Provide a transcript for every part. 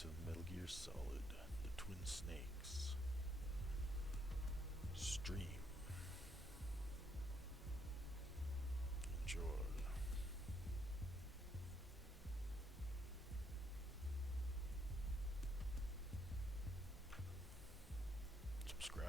to Metal Gear Solid, the Twin Snakes. Stream. Enjoy. Subscribe.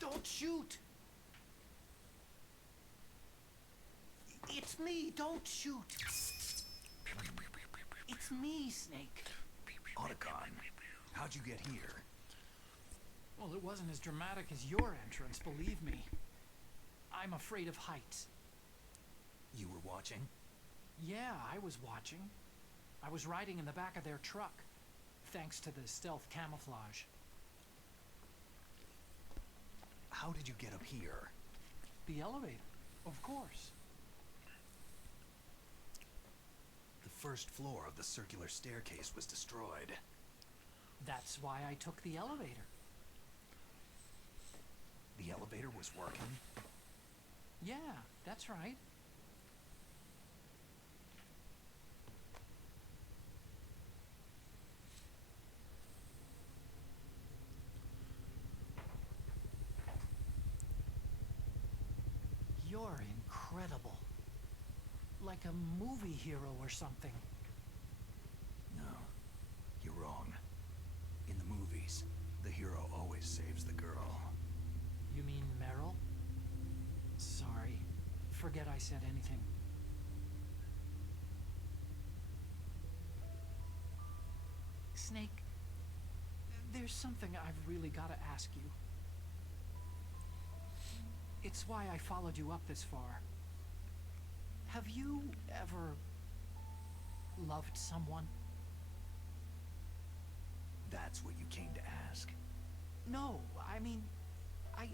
Don't shoot! It's me, don't shoot! It's me, Snake. Otacon, how'd you get here? Well, it wasn't as dramatic as your entrance, believe me. I'm afraid of heights. You were watching? Yeah, I was watching. I was riding in the back of their truck, thanks to the stealth camouflage. How did you get up here? The elevator, of course. The first floor of the circular staircase was destroyed. That's why I took the elevator. The elevator was working? Yeah, that's right. You're incredible. Like a movie hero or something. No, you're wrong. In the movies, the hero always saves the girl. You mean Meryl? Sorry. Forget I said anything. Snake, there's something I've really got to ask you. It's why I followed you up this far. Have you ever loved someone? That's what you came to ask? No, I mean, I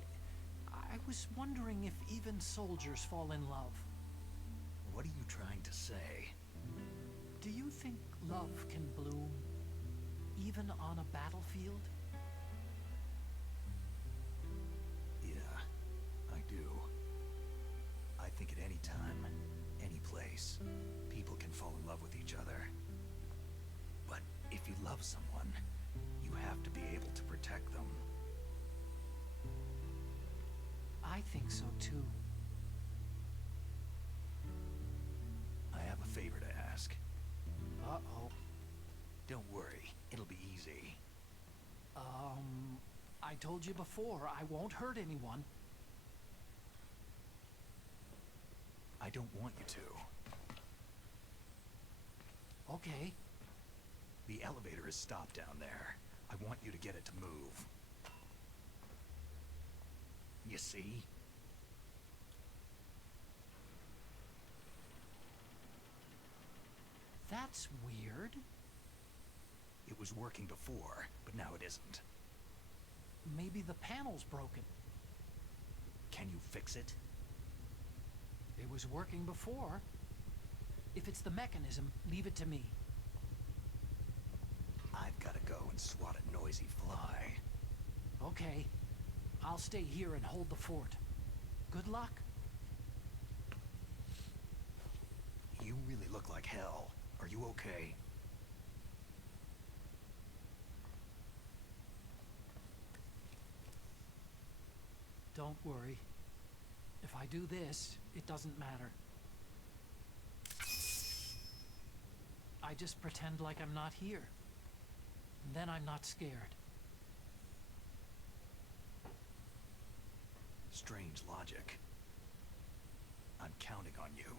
was wondering if even soldiers fall in love. What are you trying to say? Do you think love can bloom even on a battlefield? Yeah, I do. I think at any time, any place, people can fall in love with each other. But if you love someone, you have to be able to protect them. I think so too. I have a favor to ask. Uh-oh. Don't worry, it'll be easy. I told you before, I won't hurt anyone. I don't want you to. Okay. The elevator is stopped down there. I want you to get it to move. You see? That's weird. It was working before, but now it isn't. Maybe the panel's broken. fix it? It was working before. If it's the mechanism, leave it to me. I've gotta go and swat a noisy fly. Okay. I'll stay here and hold the fort. Good luck. You really look like hell. Are you okay? Don't worry. If I do this, it doesn't matter. I just pretend like I'm not here. And then I'm not scared. Strange logic. I'm counting on you.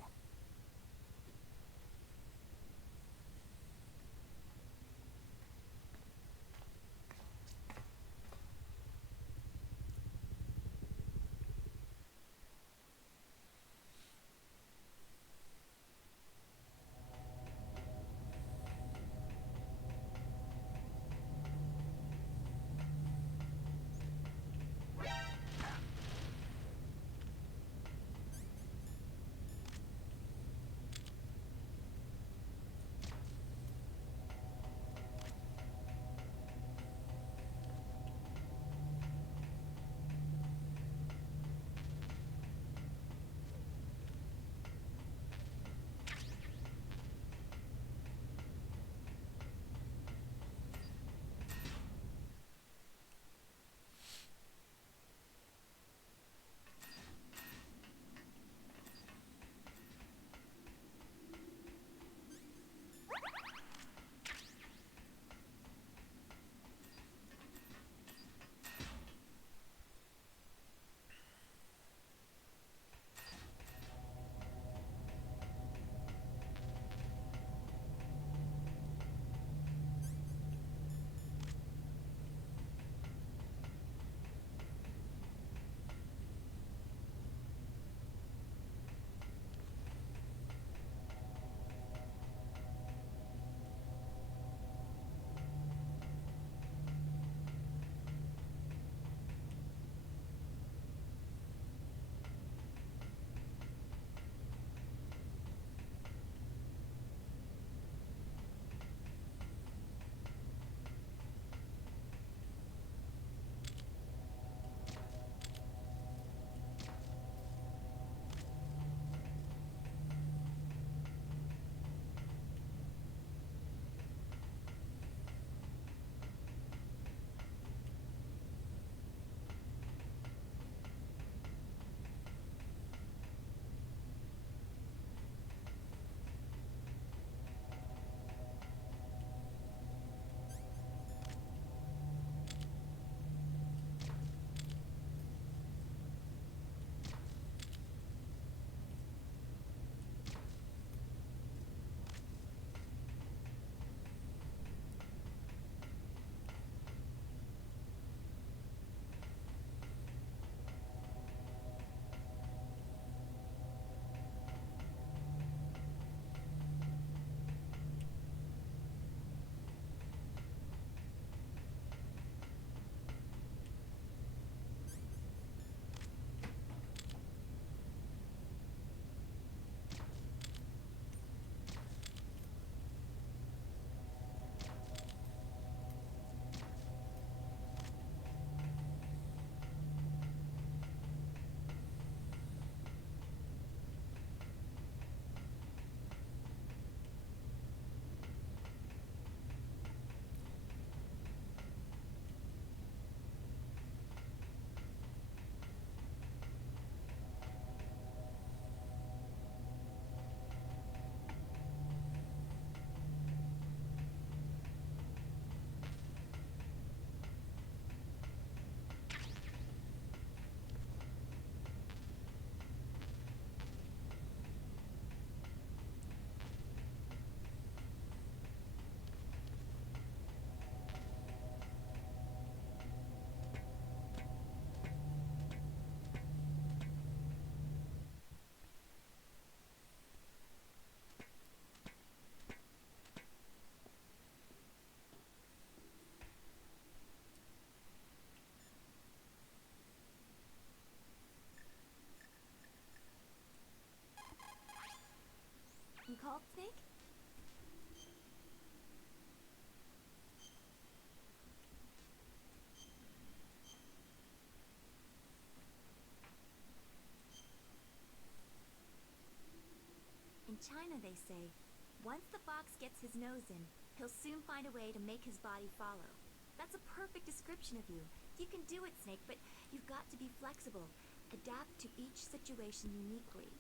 involved, Snake? In China, they say, once the fox gets his nose in, he'll soon find a way to make his body follow. That's a perfect description of you. You can do it, Snake, but you've got to be flexible. Adapt to each situation uniquely.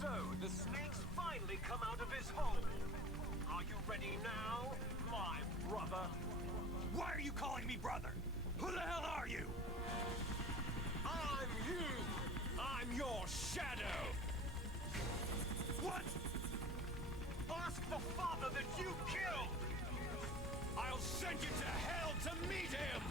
So, the snake's finally come out of his hole. Are you ready now, my brother? Why are you calling me brother? Who the hell are you? I'm you! I'm your shadow! What? Ask the father that you killed! I'll send you to hell to meet him!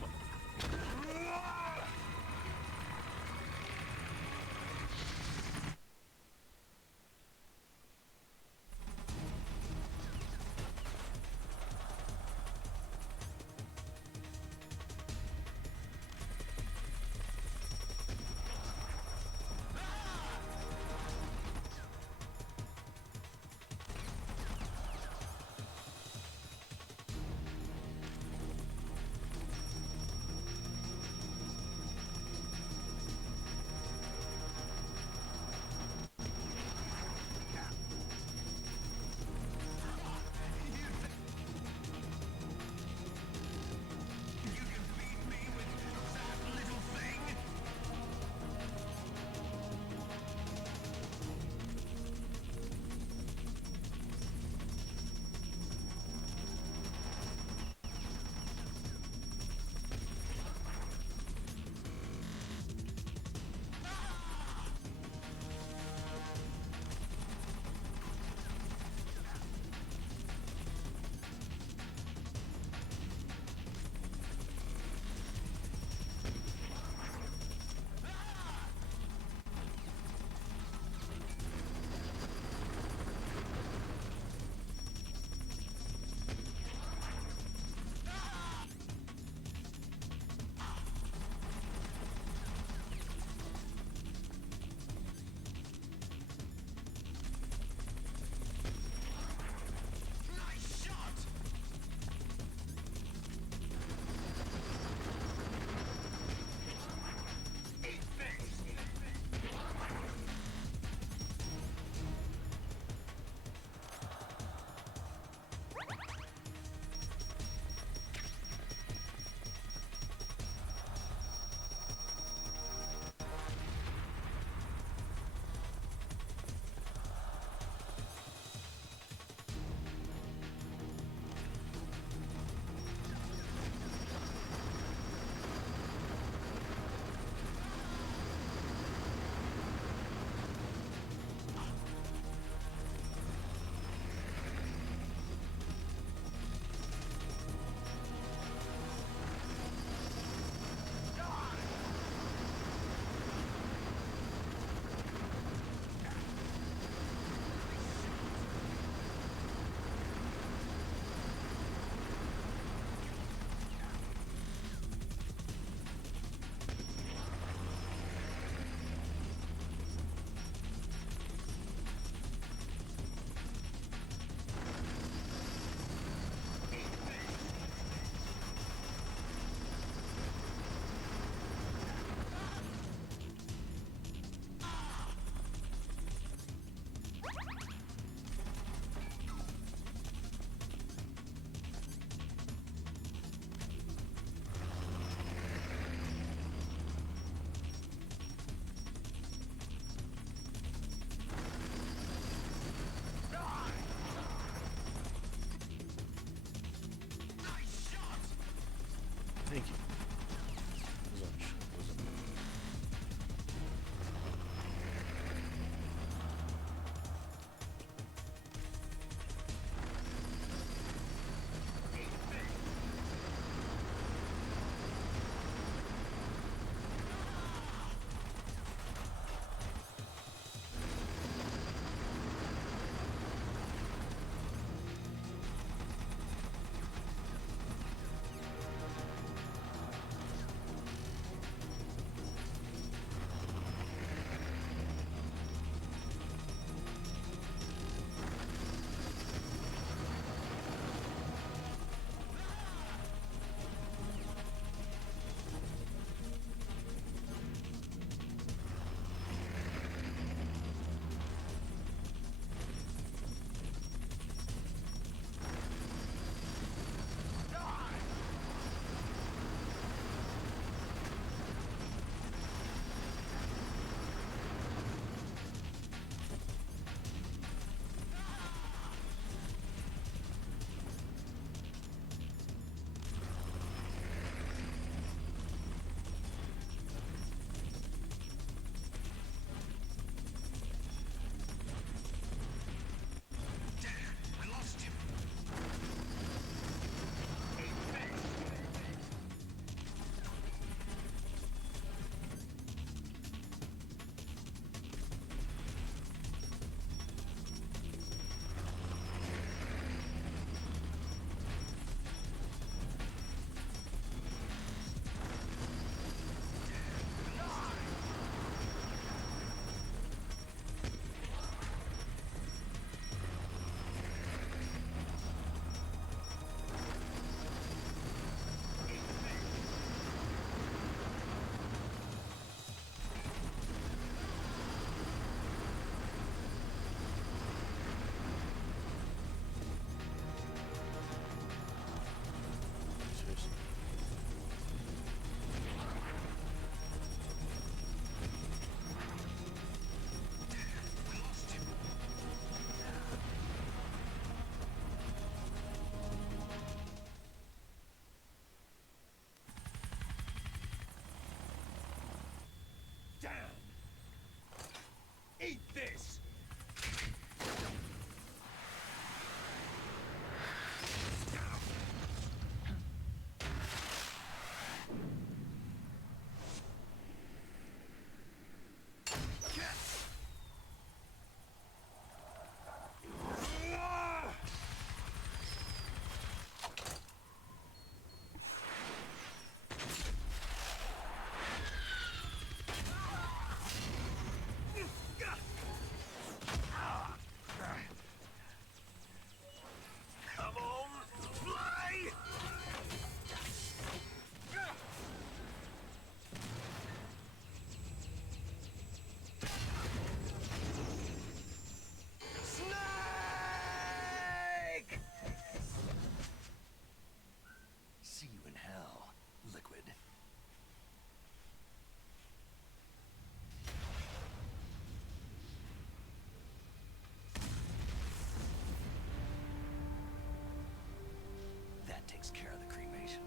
takes care of the cremation.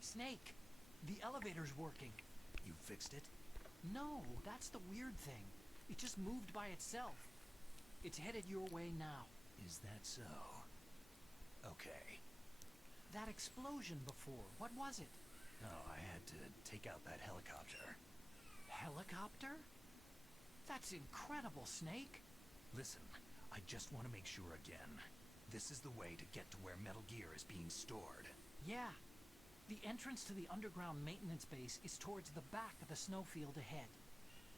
Snake, the elevator's working. You fixed it? No, that's the weird thing. It just moved by itself. It's headed your way now. Is that so? Okay. That explosion before, what was it? Oh, I had to take out that helicopter. Helicopter? That's incredible, Snake. Listen, I just want to make sure again. This is the way to get to where Metal Gear is being stored. Yeah. The entrance to the underground maintenance base is towards the back of the snowfield ahead.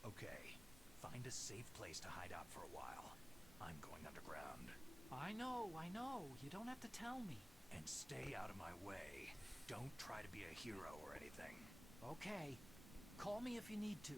Okay. Find a safe place to hide out for a while. I'm going underground. I know. You don't have to tell me. And stay out of my way. Don't try to be a hero or anything. Okay. Call me if you need to.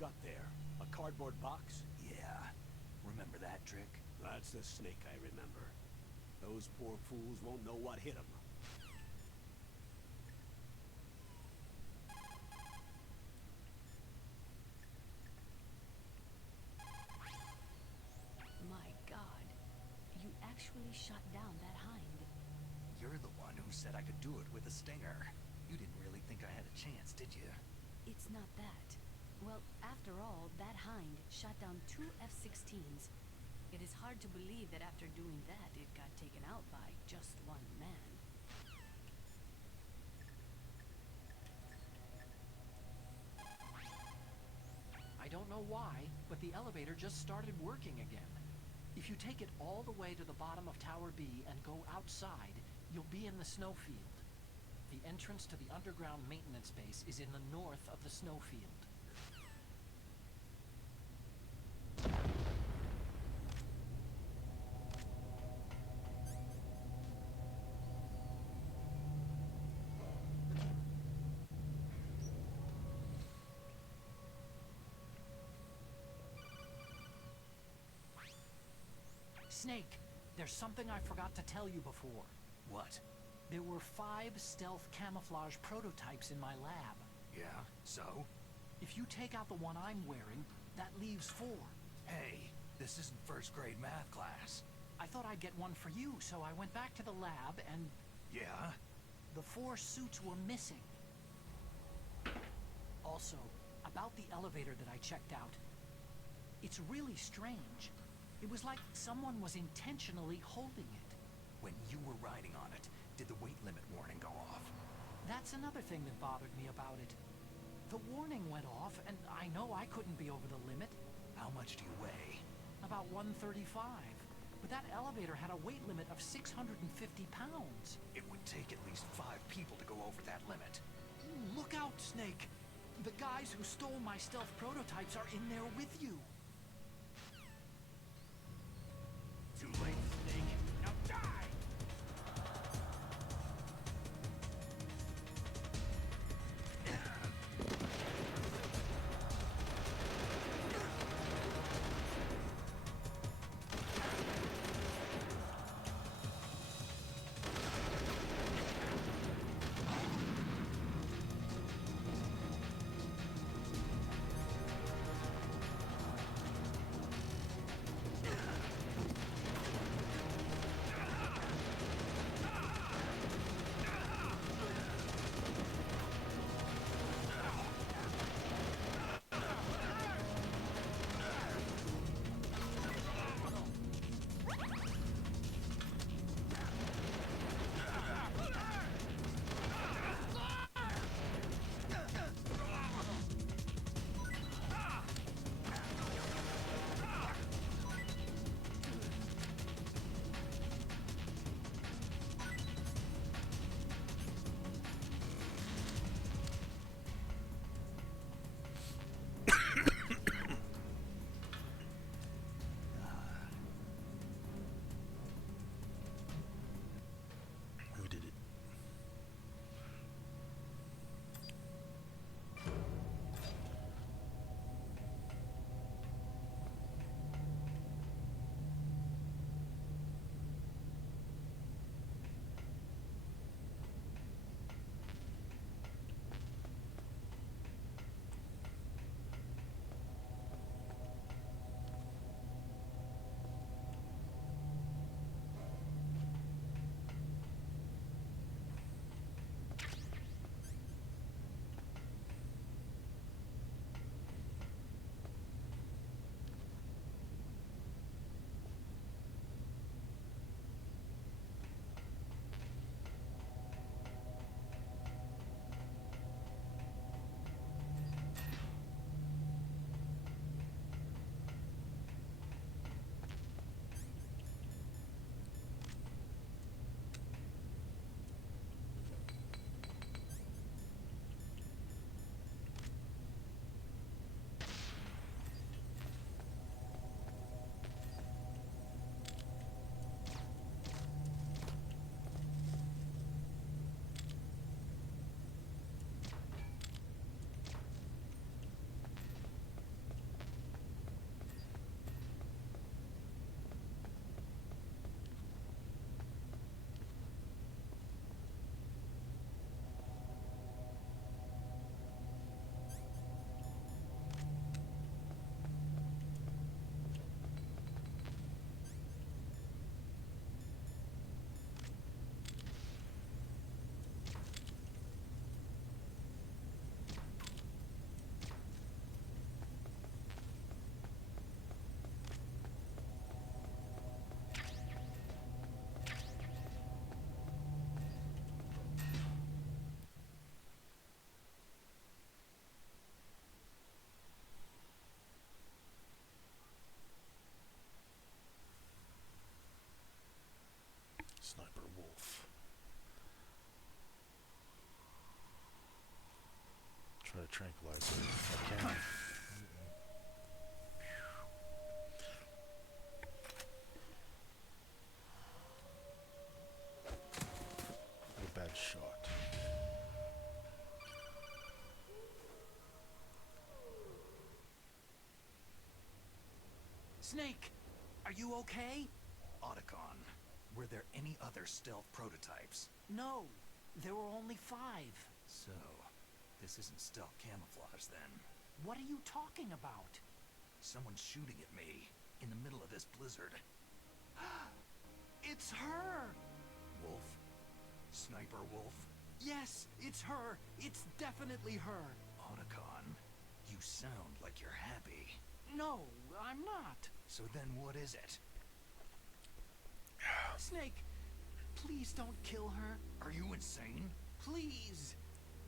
got there? A cardboard box? Yeah. Remember that trick? That's the Snake I remember. Those poor fools won't know what hit them. we shot down that hind. You're the one who said I could do it with a stinger. You didn't really think I had a chance, did you? It's not that. Well, after all, that hind shot down 2 F-16s. It is hard to believe that after doing that, it got taken out by just one man. I don't know why, but the elevator just started working again. If you take it all the way to the bottom of Tower B and go outside, you'll be in the snowfield. The entrance to the underground maintenance base is in the north of the snowfield. Snake, there's something I forgot to tell you before. What? There were 5 stealth camouflage prototypes in my lab. Yeah, so? If you take out the one I'm wearing, that leaves 4. Hey, this isn't first grade math class. I thought I'd get one for you, so I went back to the lab and Yeah? the 4 suits were missing. Also, about the elevator that I checked out, it's really strange. It was like someone was intentionally holding it. When you were riding on it, did the weight limit warning go off? That's another thing that bothered me about it. The warning went off, and I know I couldn't be over the limit. How much do you weigh? About 135. But that elevator had a weight limit of 650 pounds. It would take at least 5 people to go over that limit. Look out, Snake! The guys who stole my stealth prototypes are in there with you. Too late, Snake. Now die! tranquilizer if I can. What a bad shot. Snake, are you okay? Otacon, were there any other stealth prototypes? No, there were only 5. So, this isn't stealth camouflage then. What are you talking about? Someone's shooting at me, in the middle of this blizzard. It's her! Wolf? Sniper Wolf? Yes, it's her. It's definitely her. Otacon, you sound like you're happy. No, I'm not. So then what is it? Snake, please don't kill her. Are you insane? Please.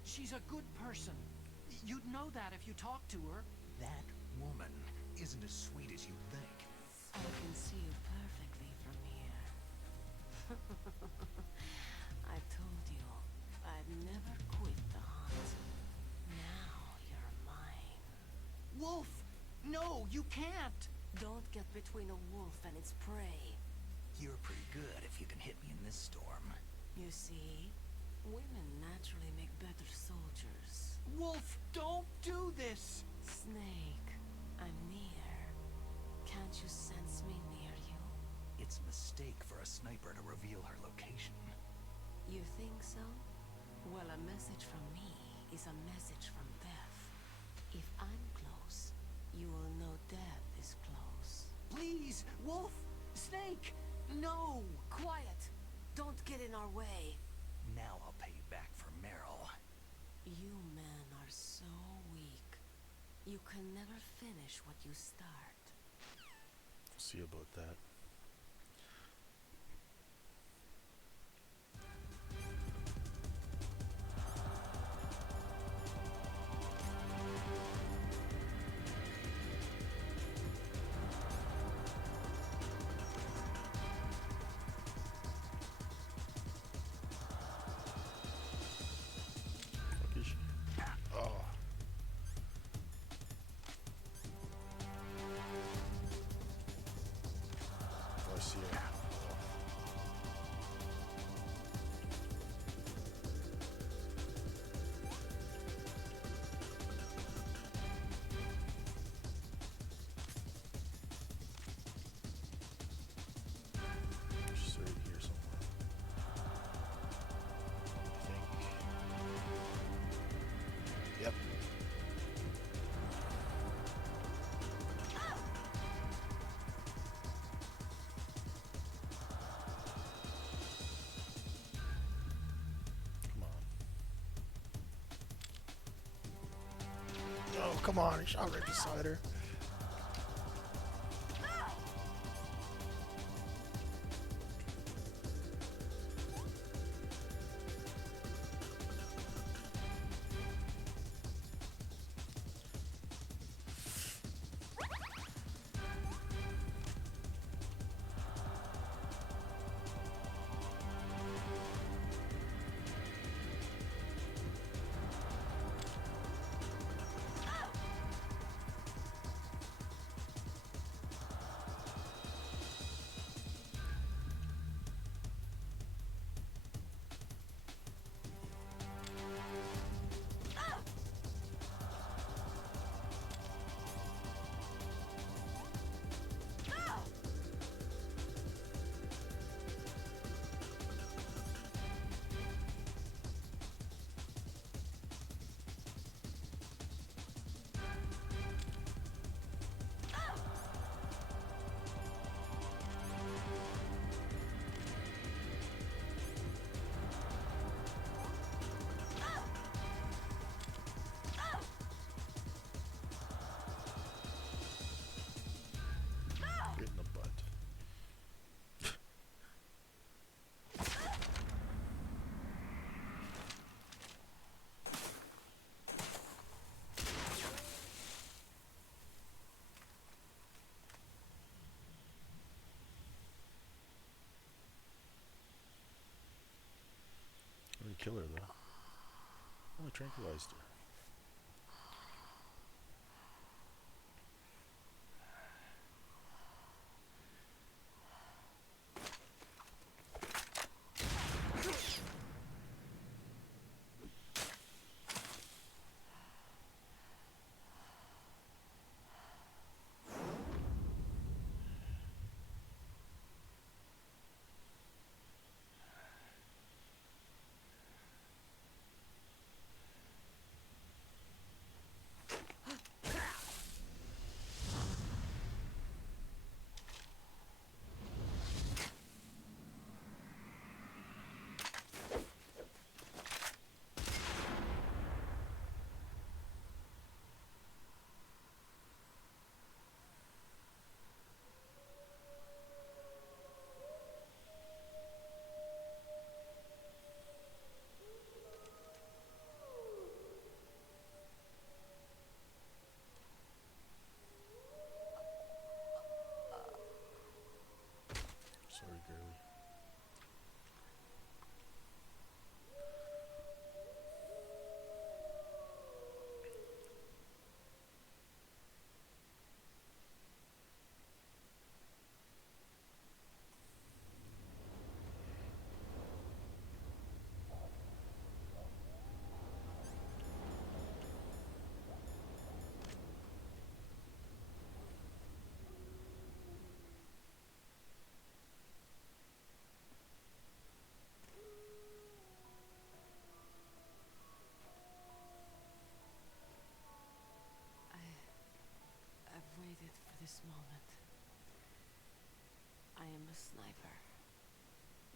She's a good person. You'd know that if you talked to her. That woman isn't as sweet as you think. I can see you perfectly from here. I told you, I'd never quit the hunt. Now you're mine. Wolf! No, you can't! Don't get between a wolf and its prey. You're pretty good if you can hit me in this storm. You see, women naturally make better soldiers. Wolf, don't do this! Snake, I'm near. Can't you sense me near you? It's a mistake for a sniper to reveal her location. You think so? Well, a message from me is a message from death. If I'm close, you will know death is close. Please, Wolf! Snake! No! Quiet! Don't get in our way. Now I'll pay you back for Meryl. You men are so weak. You can never finish what you start. See about that. Fuck is she? Oh. Oh, I see her. She's right here somewhere. I think. Yep. Come on. Oh, come on. He shot right beside her. Get in the butt. I didn't kill her though. Only tranquilized her.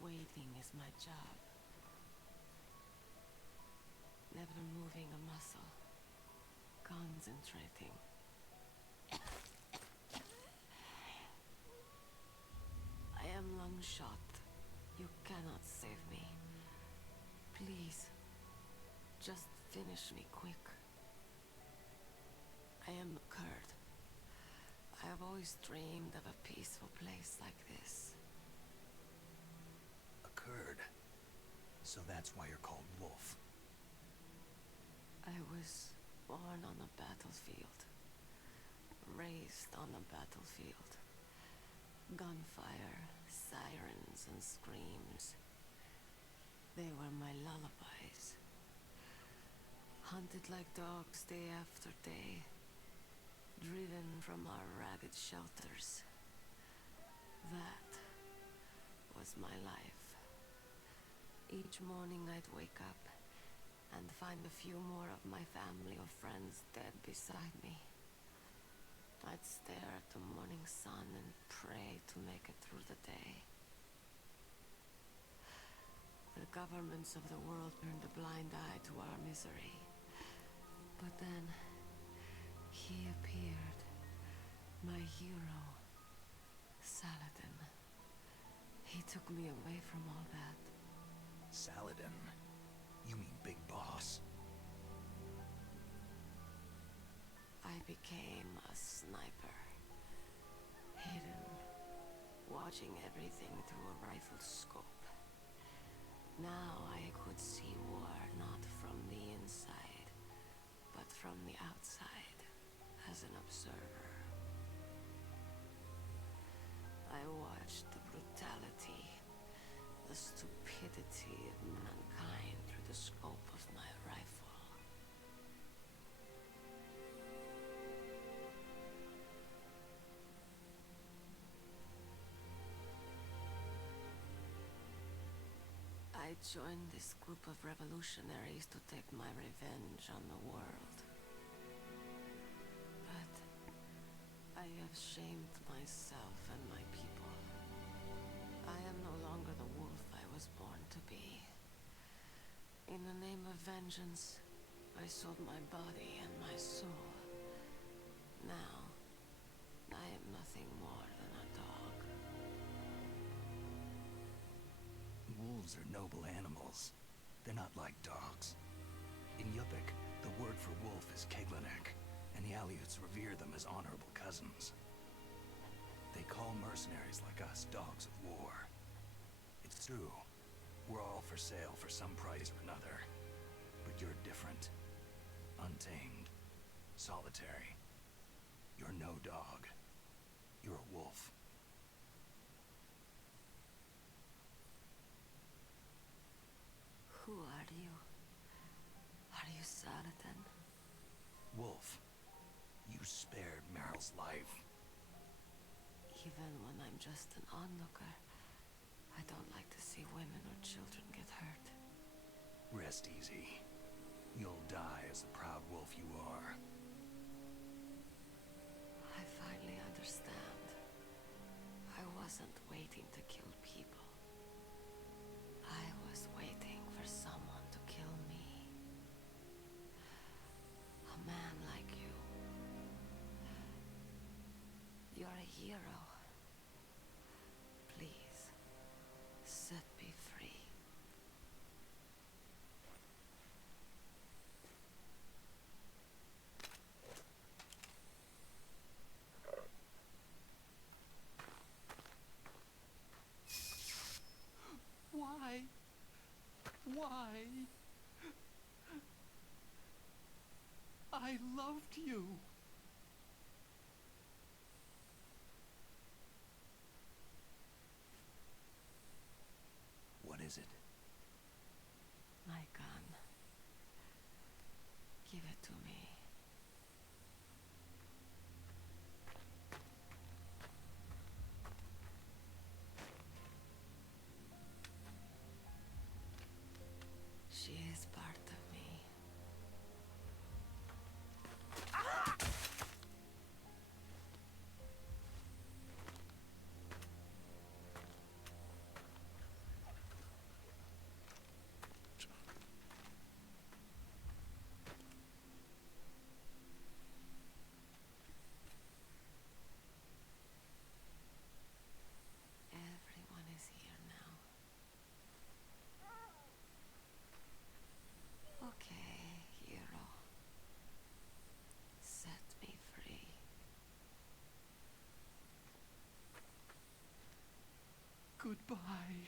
waiting is my job. Never moving a muscle. Concentrating. I am Longshot. You cannot save me. Please, just finish me quick. I am a Kurd. I have always dreamed of a peaceful place like this. A Kurd. So that's why you're called Wolf. I was born on a battlefield. Raised on a battlefield. Gunfire, sirens and screams. They were my lullabies. Hunted like dogs day after day. Driven from our ragged shelters. That was my life. Each morning I'd wake up and find a few more of my family or friends dead beside me. I'd stare at the morning sun and pray to make it through the day. The governments of the world turned a blind eye to our misery. But then, he appeared. My hero, Saladin. He took me away from all that. Saladin? You mean Big Boss? I became a sniper. Hidden, watching everything through a rifle scope. Now I could see war not from the inside, but from the outside, as an observer. I watched the brutality, the stupidity of mankind through the scope of my rifle. I joined this group of revolutionaries to take my revenge on the world. But I have shamed myself and my people. I am no longer the wolf I was born to be. In the name of vengeance, I sold my body and my soul. Now, I am nothing more than a dog. Wolves are noble animals. They're not like dogs. In Yupik, the word for wolf is Keglanek, and the Aleuts revere them as honorable cousins. They call mercenaries like us dogs of war. It's true. We're all for sale for some price or another. But you're different. Untamed. Solitary. You're no dog. You're a wolf. Who are you? Are you Saladin? Wolf. You spared Meryl's life. Even when I'm just an onlooker, I don't like to see women or children get hurt. Rest easy. You'll die as the proud wolf you are. I finally understand. I wasn't waiting to kill people. I was waiting for someone to kill me. A man like you. You're a hero. Please, set me free. Why? Why? I loved you. What is it? My gun. Give it to me. She is part of me. Goodbye.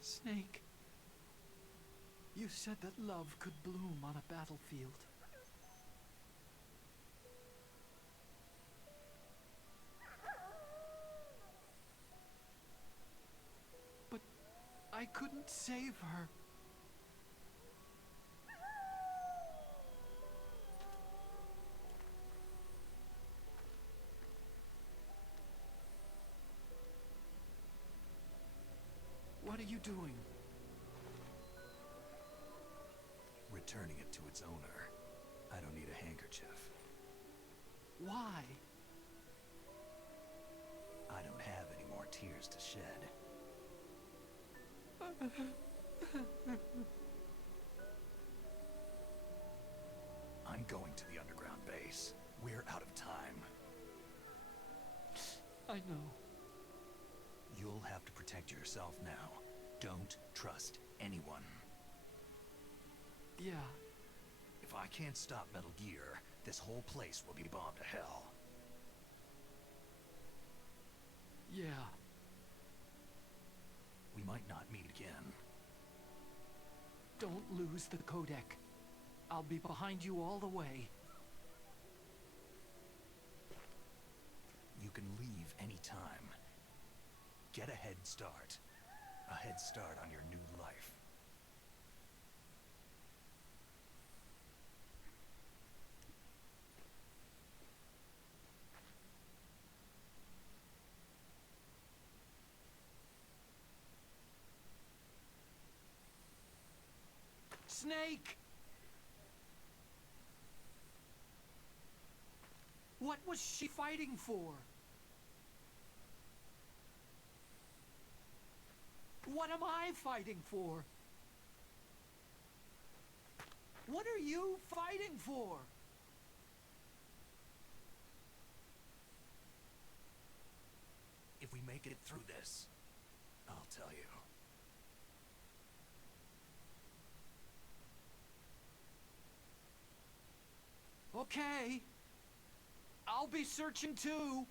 Snake, you said that love could bloom on a battlefield. But I couldn't save her. What are you doing? Returning it to its owner. I don't need a handkerchief. Why? I don't have any more tears to shed. I'm going to the underground base. We're out of time. I know. You'll have to protect yourself now. Don't trust anyone. Yeah, If I can't stop Metal Gear, this whole place will be bombed to hell. yeah. We might not meet again. Don't lose the codec. I'll be behind you all the way. You can leave anytime. Get a head start. A head start on your new life. Snake! What was she fighting for? What am I fighting for? What are you fighting for? If we make it through this, I'll tell you. Okay. I'll be searching too.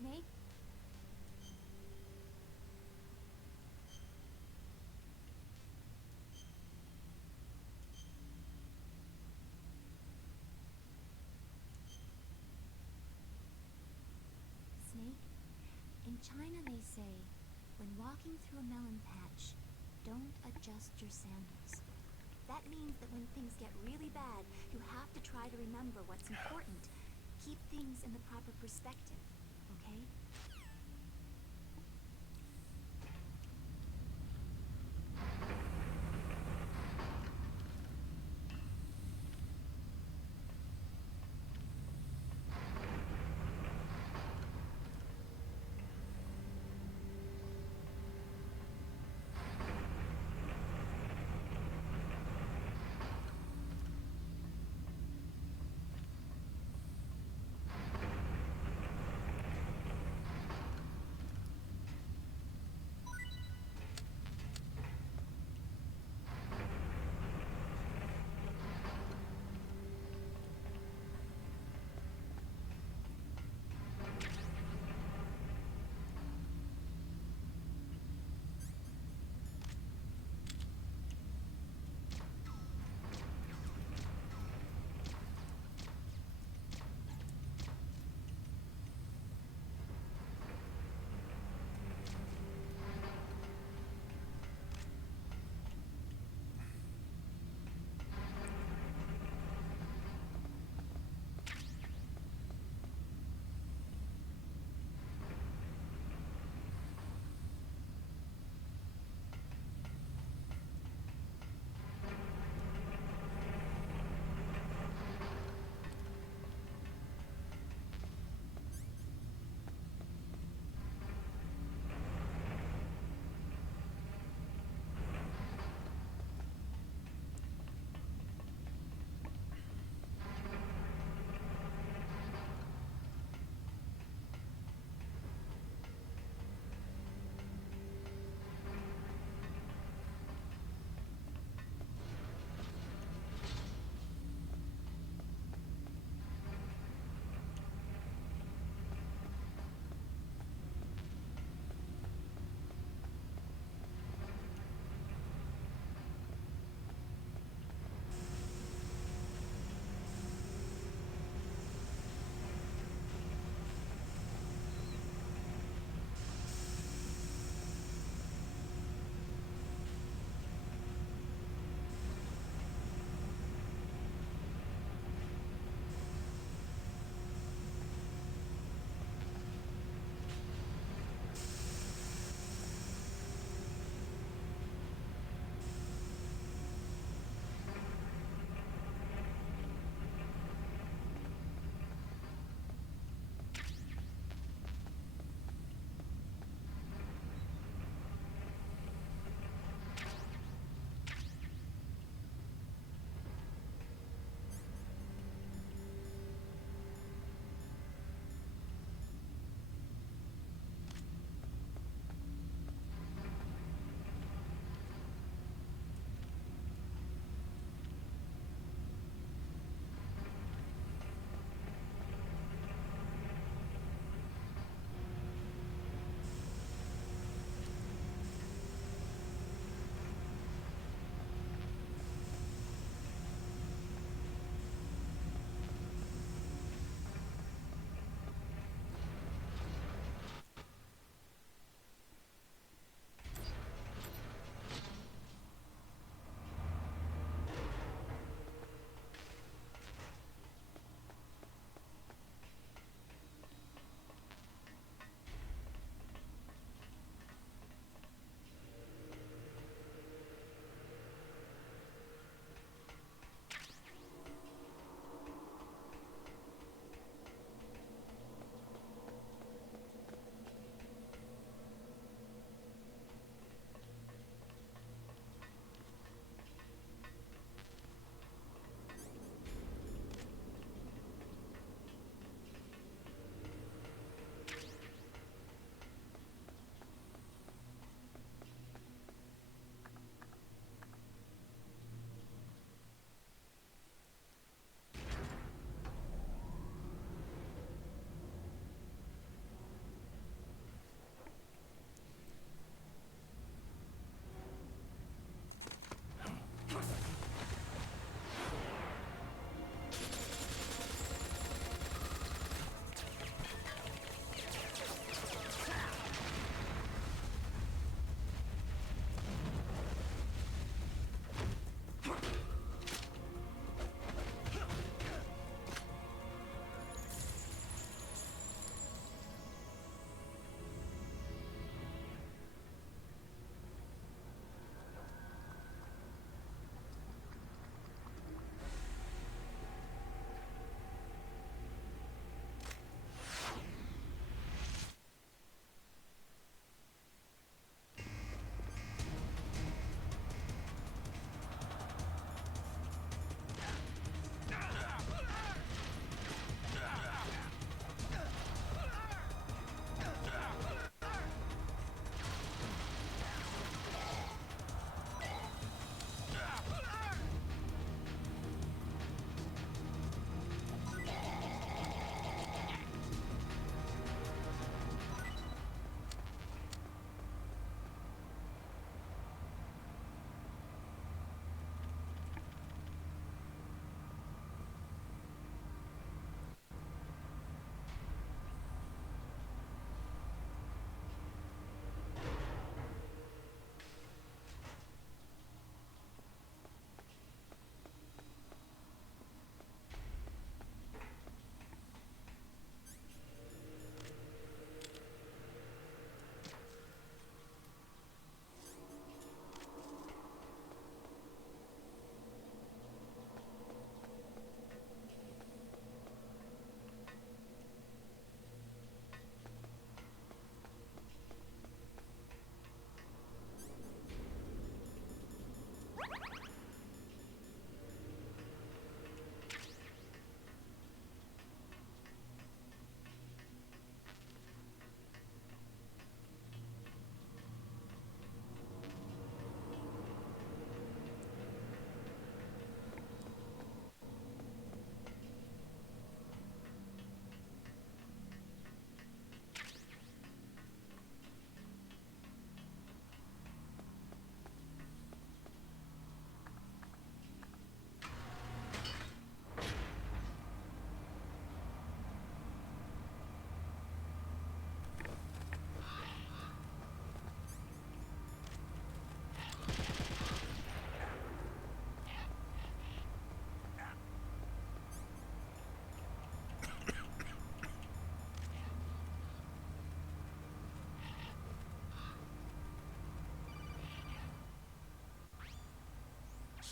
Snake? Snake, in China they say, when walking through a melon patch, don't adjust your sandals. That means that when things get really bad, you have to try to remember what's important. Keep things in the proper perspective, okay?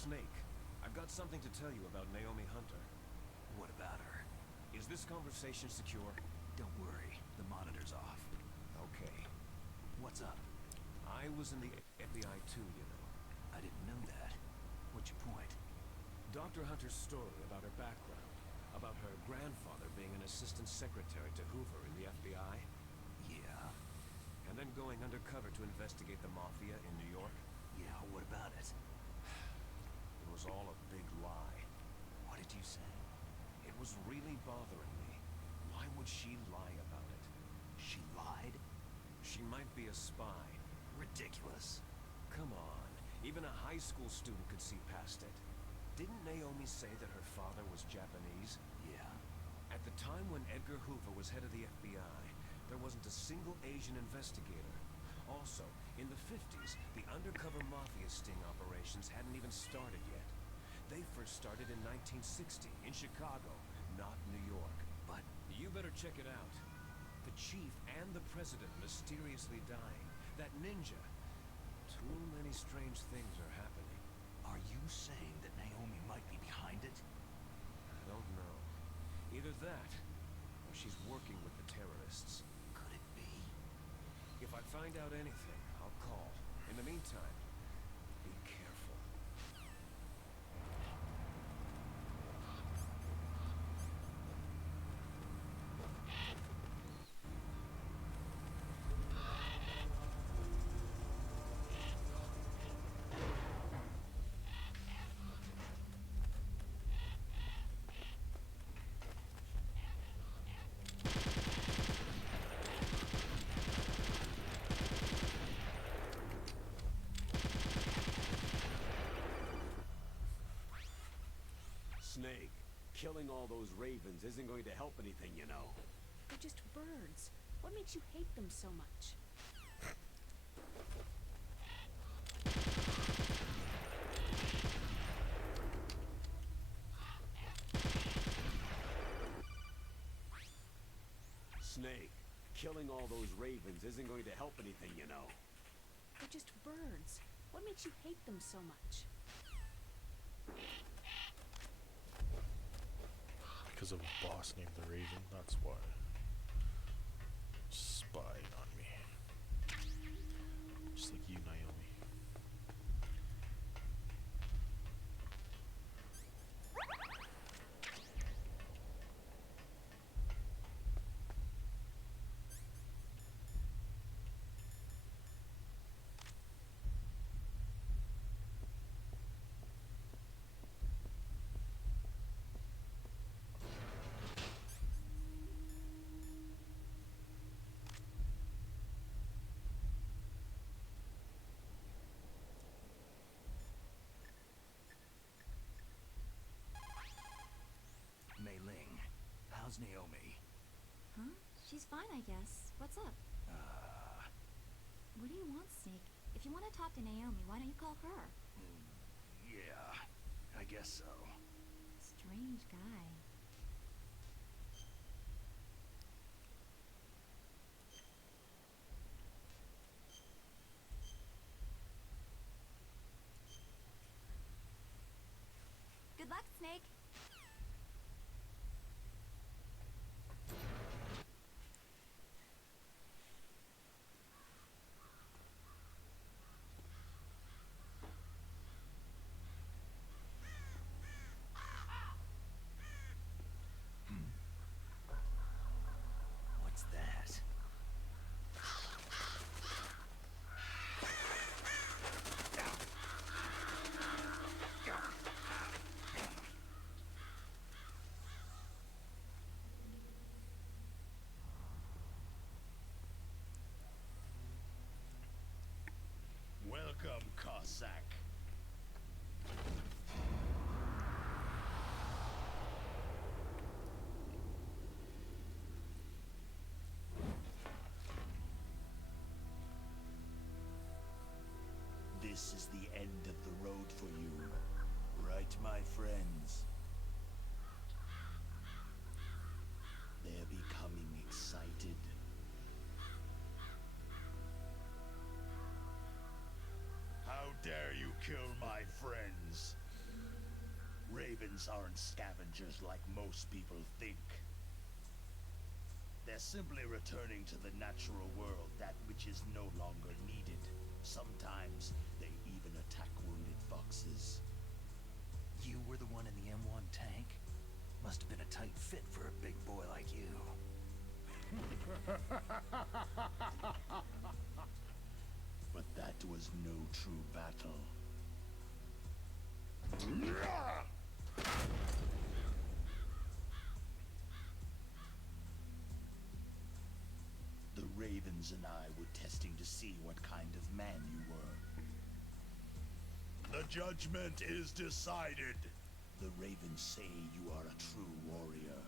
Snake, I've got something to tell you about Naomi Hunter. What about her? Is this conversation secure? Don't worry, the monitor's off. Okay. What's up? I was in the FBI too, you know. I didn't know that. What's your point? Dr. Hunter's story about her background, about her grandfather being an assistant secretary to Hoover in the FBI, Yeah? and then going undercover to investigate the Mafia in New York. Yeah, what about it? It was all a big lie. What did you say? It was really bothering me. Why would she lie about it? She lied? She might be a spy. Ridiculous. Come on. Even a high school student could see past it. Didn't Naomi say that her father was Japanese? Yeah. At the time when Edgar Hoover was head of the FBI, there wasn't a single Asian investigator. Also, in the 50s, the undercover mafia sting operations hadn't even started yet. They first started in 1960, in Chicago, not New York. But You better check it out. The chief and the president mysteriously dying. That ninja. Too many strange things are happening. are you saying that Naomi might be behind it? I don't know. Either that, or she's working with the terrorists. Could it be? If I find out anything, I'll call. In the meantime, be careful. Snake, killing all those ravens isn't going to help anything, you know. They're just birds. What makes you hate them so much? Snake, killing all those ravens isn't going to help anything, you know. They're just birds. What makes you hate them so much? Because of a boss named the Raven, that's why. Spied on me. Just like you, Naomi. Mei Ling, how's Naomi? Huh? She's fine, I guess. What's up? What do you want, Snake? If you want to talk to Naomi, why don't you call her? Yeah, I guess so. Strange guy. Good luck, Snake. What's that? Welcome, Cossack. This is the end of the road for you, right, my friends? They're becoming excited. How dare you kill my friends? ravens aren't scavengers like most people think. They're simply returning to the natural world that which is no longer needed. Sometimes they even attack wounded foxes. You were the one in the M1 tank? Must have been a tight fit for a big boy like you. But that was no true battle. The ravens and I were testing to see what kind of man you were. The judgment is decided. The ravens say you are a true warrior.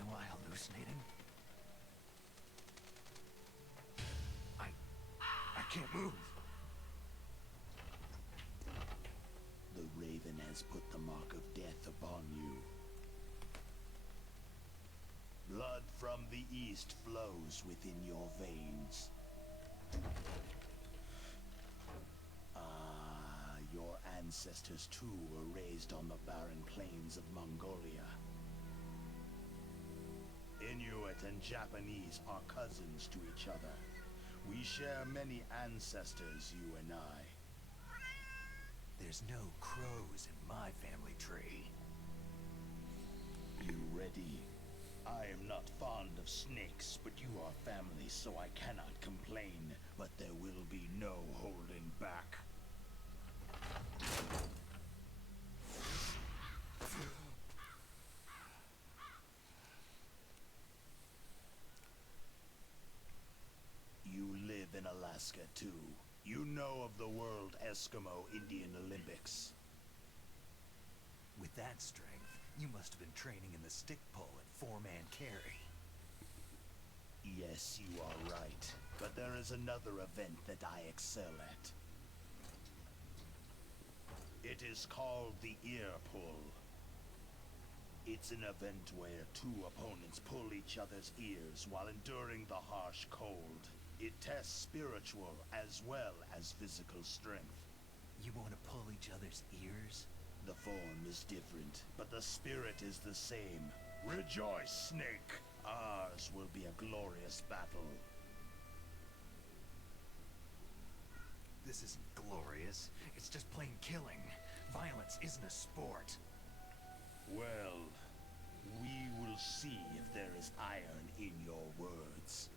Am I hallucinating? I can't move. The raven has put the mark of death upon you. Blood from the east flows within your veins. Ah, your ancestors too were raised on the barren plains of Mongolia. Inuit and Japanese are cousins to each other. We share many ancestors, you and I. There's no crows in my family tree. You ready? I am not fond of snakes, but you are family, so I cannot complain. But there will be no holding back. You live in Alaska, too. You know of the World Eskimo Indian Olympics. With that strength, you must have been training in the stick pull at four-man carry. Yes, you are right. But there is another event that I excel at. It is called the ear pull. It's an event where two opponents pull each other's ears while enduring the harsh cold. It tests spiritual as well as physical strength. You want to pull each other's ears? The form is different, but the spirit is the same. Rejoice, Snake! Ours will be a glorious battle. This isn't glorious. It's just plain killing. Violence isn't a sport. Well, we will see if there is iron in your words.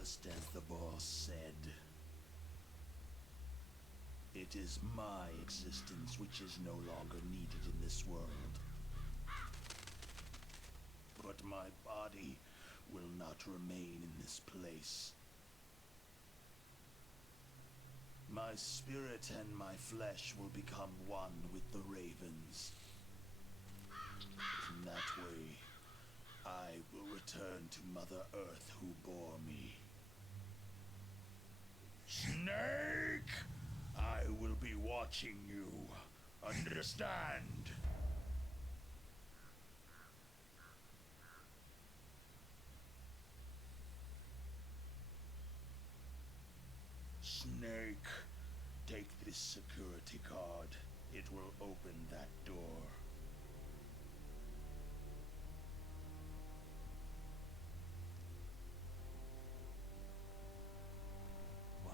Just as the boss said. It is my existence which is no longer needed in this world. But my body will not remain in this place. My spirit and my flesh will become one with the ravens. In that way, I will return to Mother Earth who bore me. Snake! I will be watching you. Understand? Snake, take this security card. It will open that door. Why?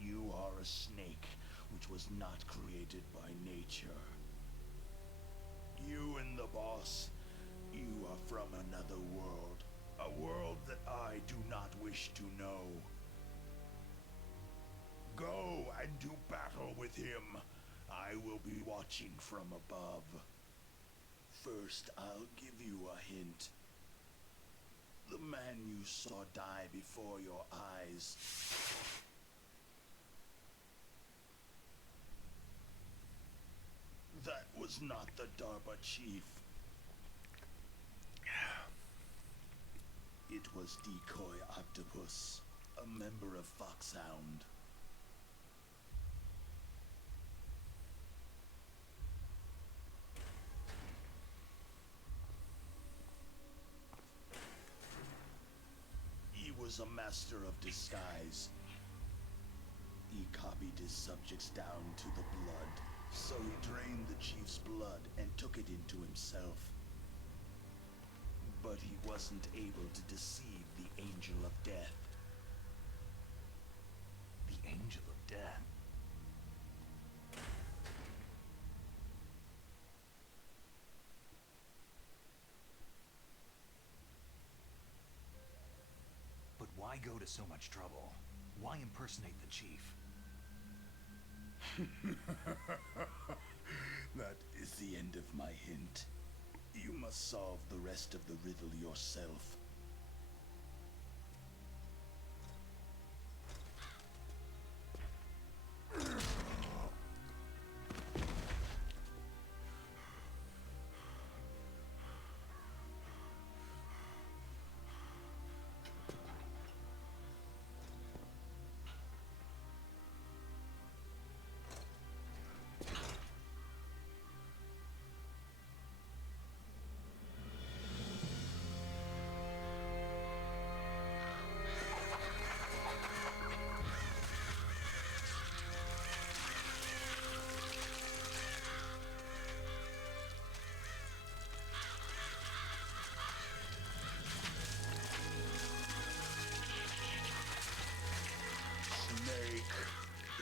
You are a snake, which was not created by nature. You and the boss, you are from another world. A world that I do not wish to know. Go and do battle with him. I will be watching from above. First, I'll give you a hint. The man you saw die before your eyes. That was not the DARPA chief. It was Decoy Octopus, a member of Foxhound. He was a master of disguise. He copied his subjects down to the blood, so he drained the chief's blood and took it into himself. But he wasn't able to deceive the Angel of Death. The Angel of Death? But why go to so much trouble? Why impersonate the chief? That is the end of my hint. You must solve the rest of the riddle yourself.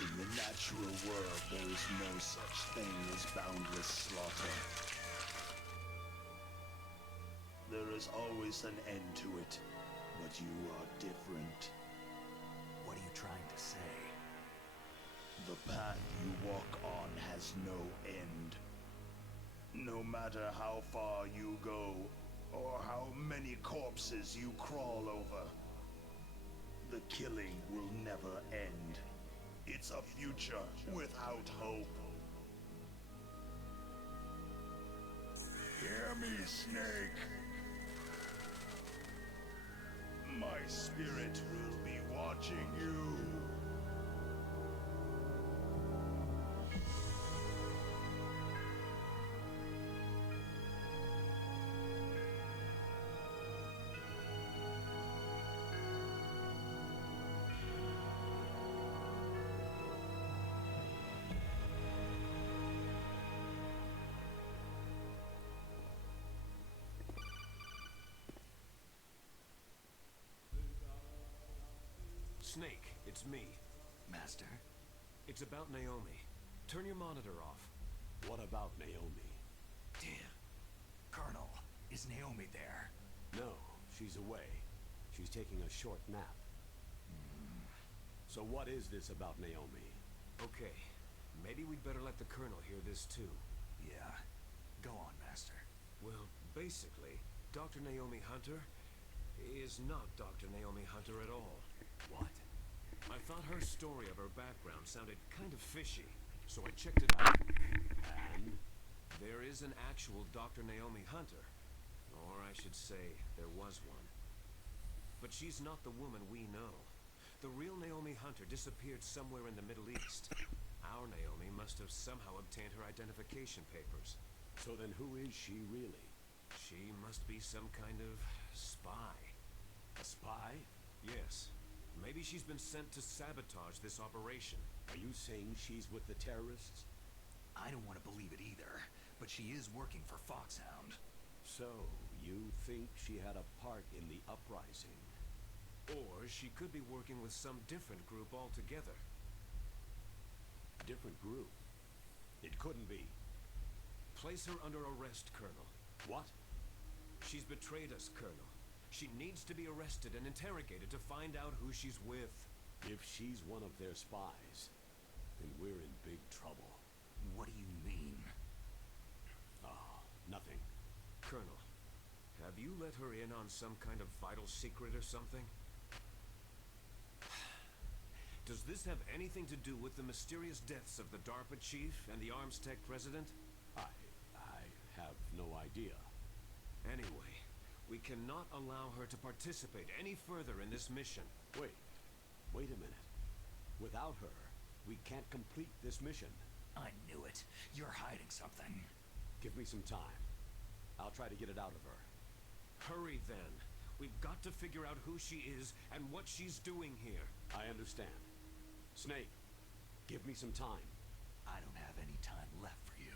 In the natural world, there is no such thing as boundless slaughter. There is always an end to it, but you are different. What are you trying to say? The path you walk on has no end. No matter how far you go, or how many corpses you crawl over, the killing will never end. It's a future without hope. Hear me, Snake. My spirit will be watching you. Snake, it's me. Master? It's about Naomi. Turn your monitor off. What about Naomi? Damn. Colonel, is Naomi there? No, she's away. she's taking a short nap. So what is this about Naomi? Okay, maybe we'd better let the Colonel hear this too. Yeah. Go on, Master. Well, basically, Dr. Naomi Hunter is not Dr. Naomi Hunter at all. What? I thought her story of her background sounded kind of fishy, so I checked it out. And? There is an actual Dr. Naomi Hunter. Or I should say, there was one. But she's not the woman we know. The real Naomi Hunter disappeared somewhere in the Middle East. Our Naomi must have somehow obtained her identification papers. So then who is she really? She must be some kind of spy. A spy? Yes. Maybe she's been sent to sabotage this operation. Are you saying she's with the terrorists? I don't want to believe it either, but she is working for Foxhound. So, you think she had a part in the uprising? Or she could be working with some different group altogether. Different group? It couldn't be. Place her under arrest, Colonel. What? She's betrayed us, Colonel. She needs to be arrested and interrogated to find out who she's with. If she's one of their spies, then we're in big trouble. What do you mean? Ah, nothing. Colonel, have you let her in on some kind of vital secret or something? Does this have anything to do with the mysterious deaths of the DARPA chief and the Armstech president? I have no idea. Anyway, we cannot allow her to participate any further in this mission. Wait a minute. Without her, we can't complete this mission. I knew it. You're hiding something. Give me some time. I'll try to get it out of her. Hurry then. We've got to figure out who she is and what she's doing here. I understand. Snake, give me some time. I don't have any time left for you.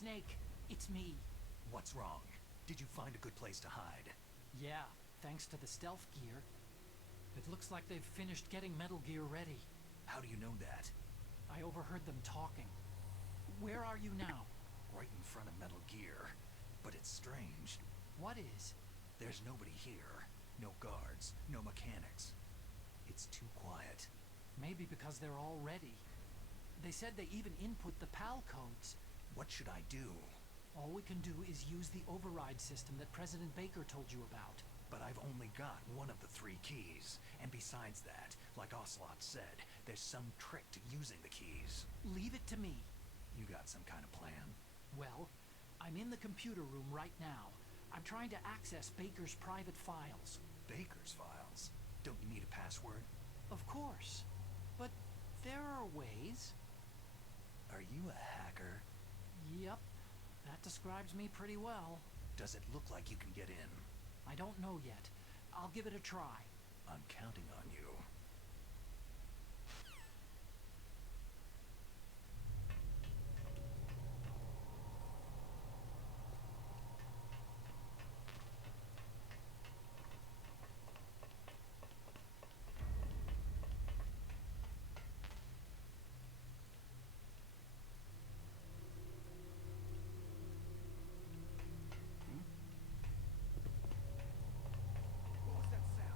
Snake, it's me. What's wrong? Did you find a good place to hide? Yeah, thanks to the stealth gear. It looks like they've finished getting Metal Gear ready. How do you know that? I overheard them talking. Where are you now? Right in front of Metal Gear. But it's strange. What is? There's nobody here. No guards, no mechanics. It's too quiet. Maybe because they're all ready. They said they even input the PAL codes. What should I do? All we can do is use the override system that President Baker told you about. But I've only got one of the 3 keys. And besides that, like Ocelot said, there's some trick to using the keys. Leave it to me. You got some kind of plan? Well, I'm in the computer room right now. I'm trying to access Baker's private files. Baker's files? Don't you need a password? Of course. But there are ways. Are you a hacker? Yep. That describes me pretty well. Does it look like you can get in? I don't know yet. I'll give it a try. I'm counting on you. What was that sound?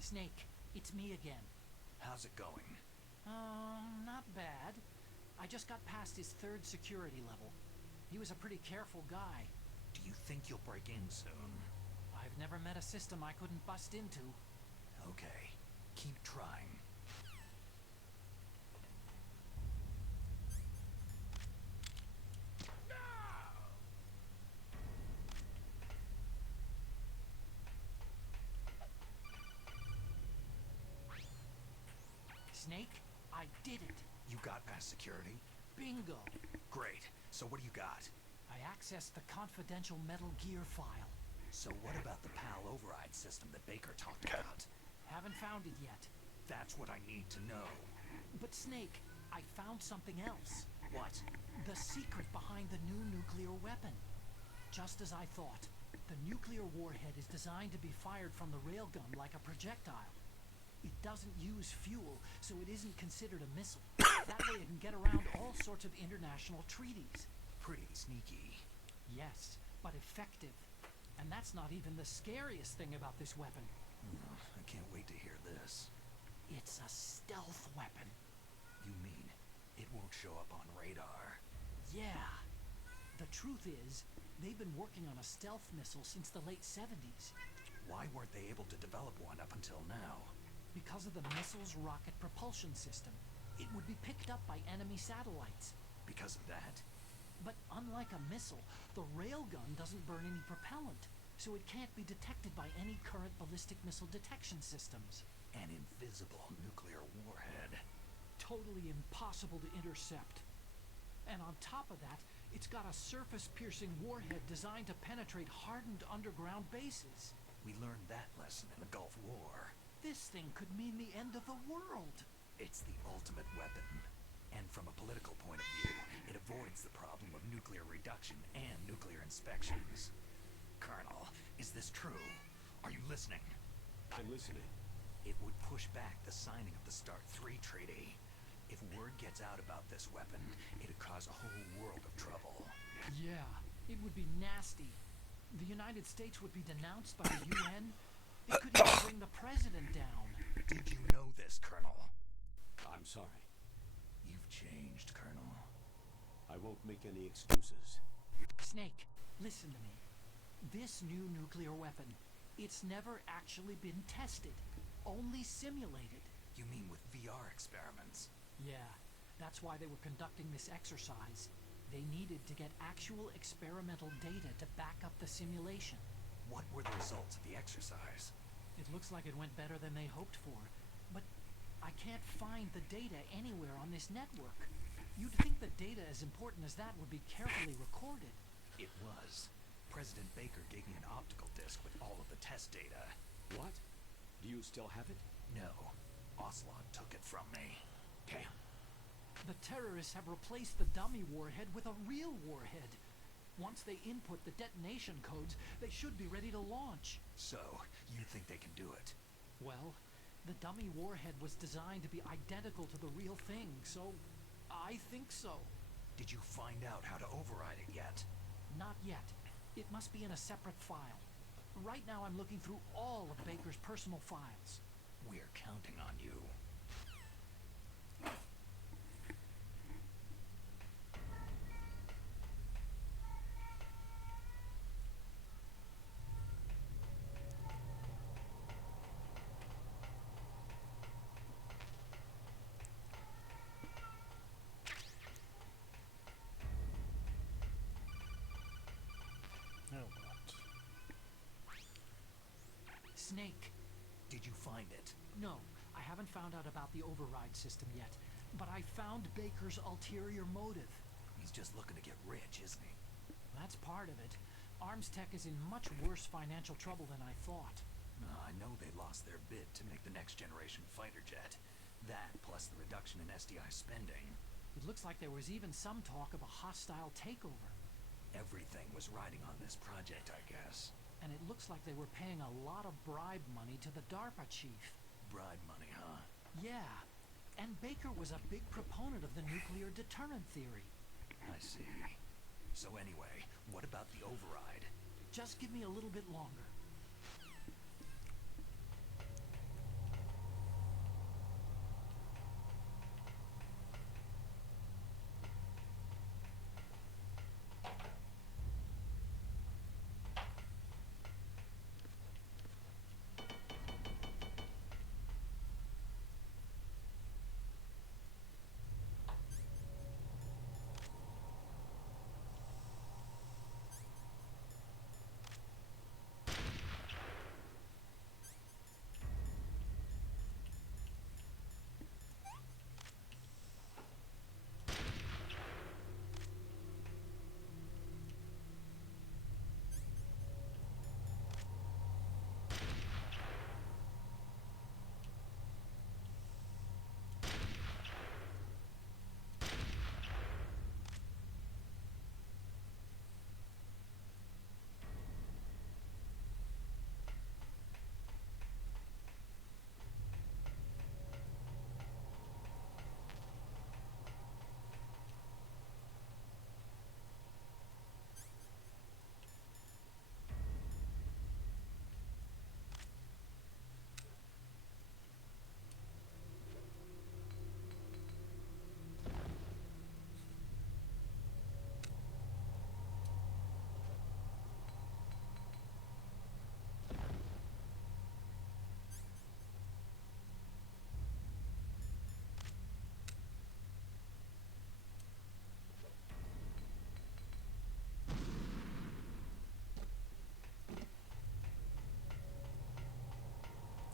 Snake, it's me again. How's it going? Not bad. I just got past his 3rd security level. He was a pretty careful guy. Do you think you'll break in soon? I've never met a system I couldn't bust into. Okay, keep trying. Snake, I did it. You got past security? Bingo. Great. So what do you got? I accessed the confidential Metal Gear file. So what about the PAL override system that Baker talked about? Haven't found it yet. That's what I need to know. But Snake, I found something else. What? The secret behind the new nuclear weapon. Just as I thought, the nuclear warhead is designed to be fired from the railgun like a projectile. It doesn't use fuel, so it isn't considered a missile. That way it can get around all sorts of international treaties. Pretty sneaky. Yes, but effective. And that's not even the scariest thing about this weapon. I can't wait to hear this. It's a stealth weapon. You mean it won't show up on radar? Yeah. The truth is, they've been working on a stealth missile since the late 70s. Why weren't they able to develop one up until now? Because of the missile's rocket propulsion system. It would be picked up by enemy satellites. Because of that? But unlike a missile, the railgun doesn't burn any propellant, so it can't be detected by any current ballistic missile detection systems. An invisible nuclear warhead. Totally impossible to intercept. And on top of that, it's got a surface-piercing warhead designed to penetrate hardened underground bases. We learned that lesson in the Gulf War. This thing could mean the end of the world. It's the ultimate weapon. And from a political point of view, it avoids the problem of nuclear reduction and nuclear inspections. Colonel, is this true? Are you listening? I'm listening. It would push back the signing of the START 3 treaty. If word gets out about this weapon, it'd cause a whole world of trouble. Yeah, it would be nasty. The United States would be denounced by the UN. It could even bring the president down. Did you know this, Colonel? I'm sorry. You've changed, Colonel. I won't make any excuses. Snake, listen to me. This new nuclear weapon, it's never actually been tested. Only simulated. You mean with VR experiments? Yeah, that's why they were conducting this exercise. They needed to get actual experimental data to back up the simulation. What were the results of the exercise? It looks like it went better than they hoped for, but I can't find the data anywhere on this network. You'd think the data as important as that would be carefully recorded. It was. President Baker gave me an optical disc with all of the test data. What? Do you still have it? No. Ocelot took it from me. Damn. The terrorists have replaced the dummy warhead with a real warhead. Once they input the detonation codes, they should be ready to launch. So, you think they can do it? Well, the dummy warhead was designed to be identical to the real thing, so I think so. Did you find out how to override it yet? Not yet. It must be in a separate file. Right now I'm looking through all of Baker's personal files. We're counting on you. Now what? Snake. Did you find it? No, I haven't found out about the override system yet, but I found Baker's ulterior motive. He's just looking to get rich, isn't he? That's part of it. Armstech is in much worse financial trouble than I thought. I know they lost their bid to make the next generation fighter jet. That, plus the reduction in SDI spending. It looks like there was even some talk of a hostile takeover. Everything was riding on this project, I guess. And it looks like they were paying a lot of bribe money to the DARPA chief. Bribe money, huh? Yeah. And Baker was a big proponent of the nuclear deterrent theory. I see. So anyway, what about the override? Just give me a little bit longer.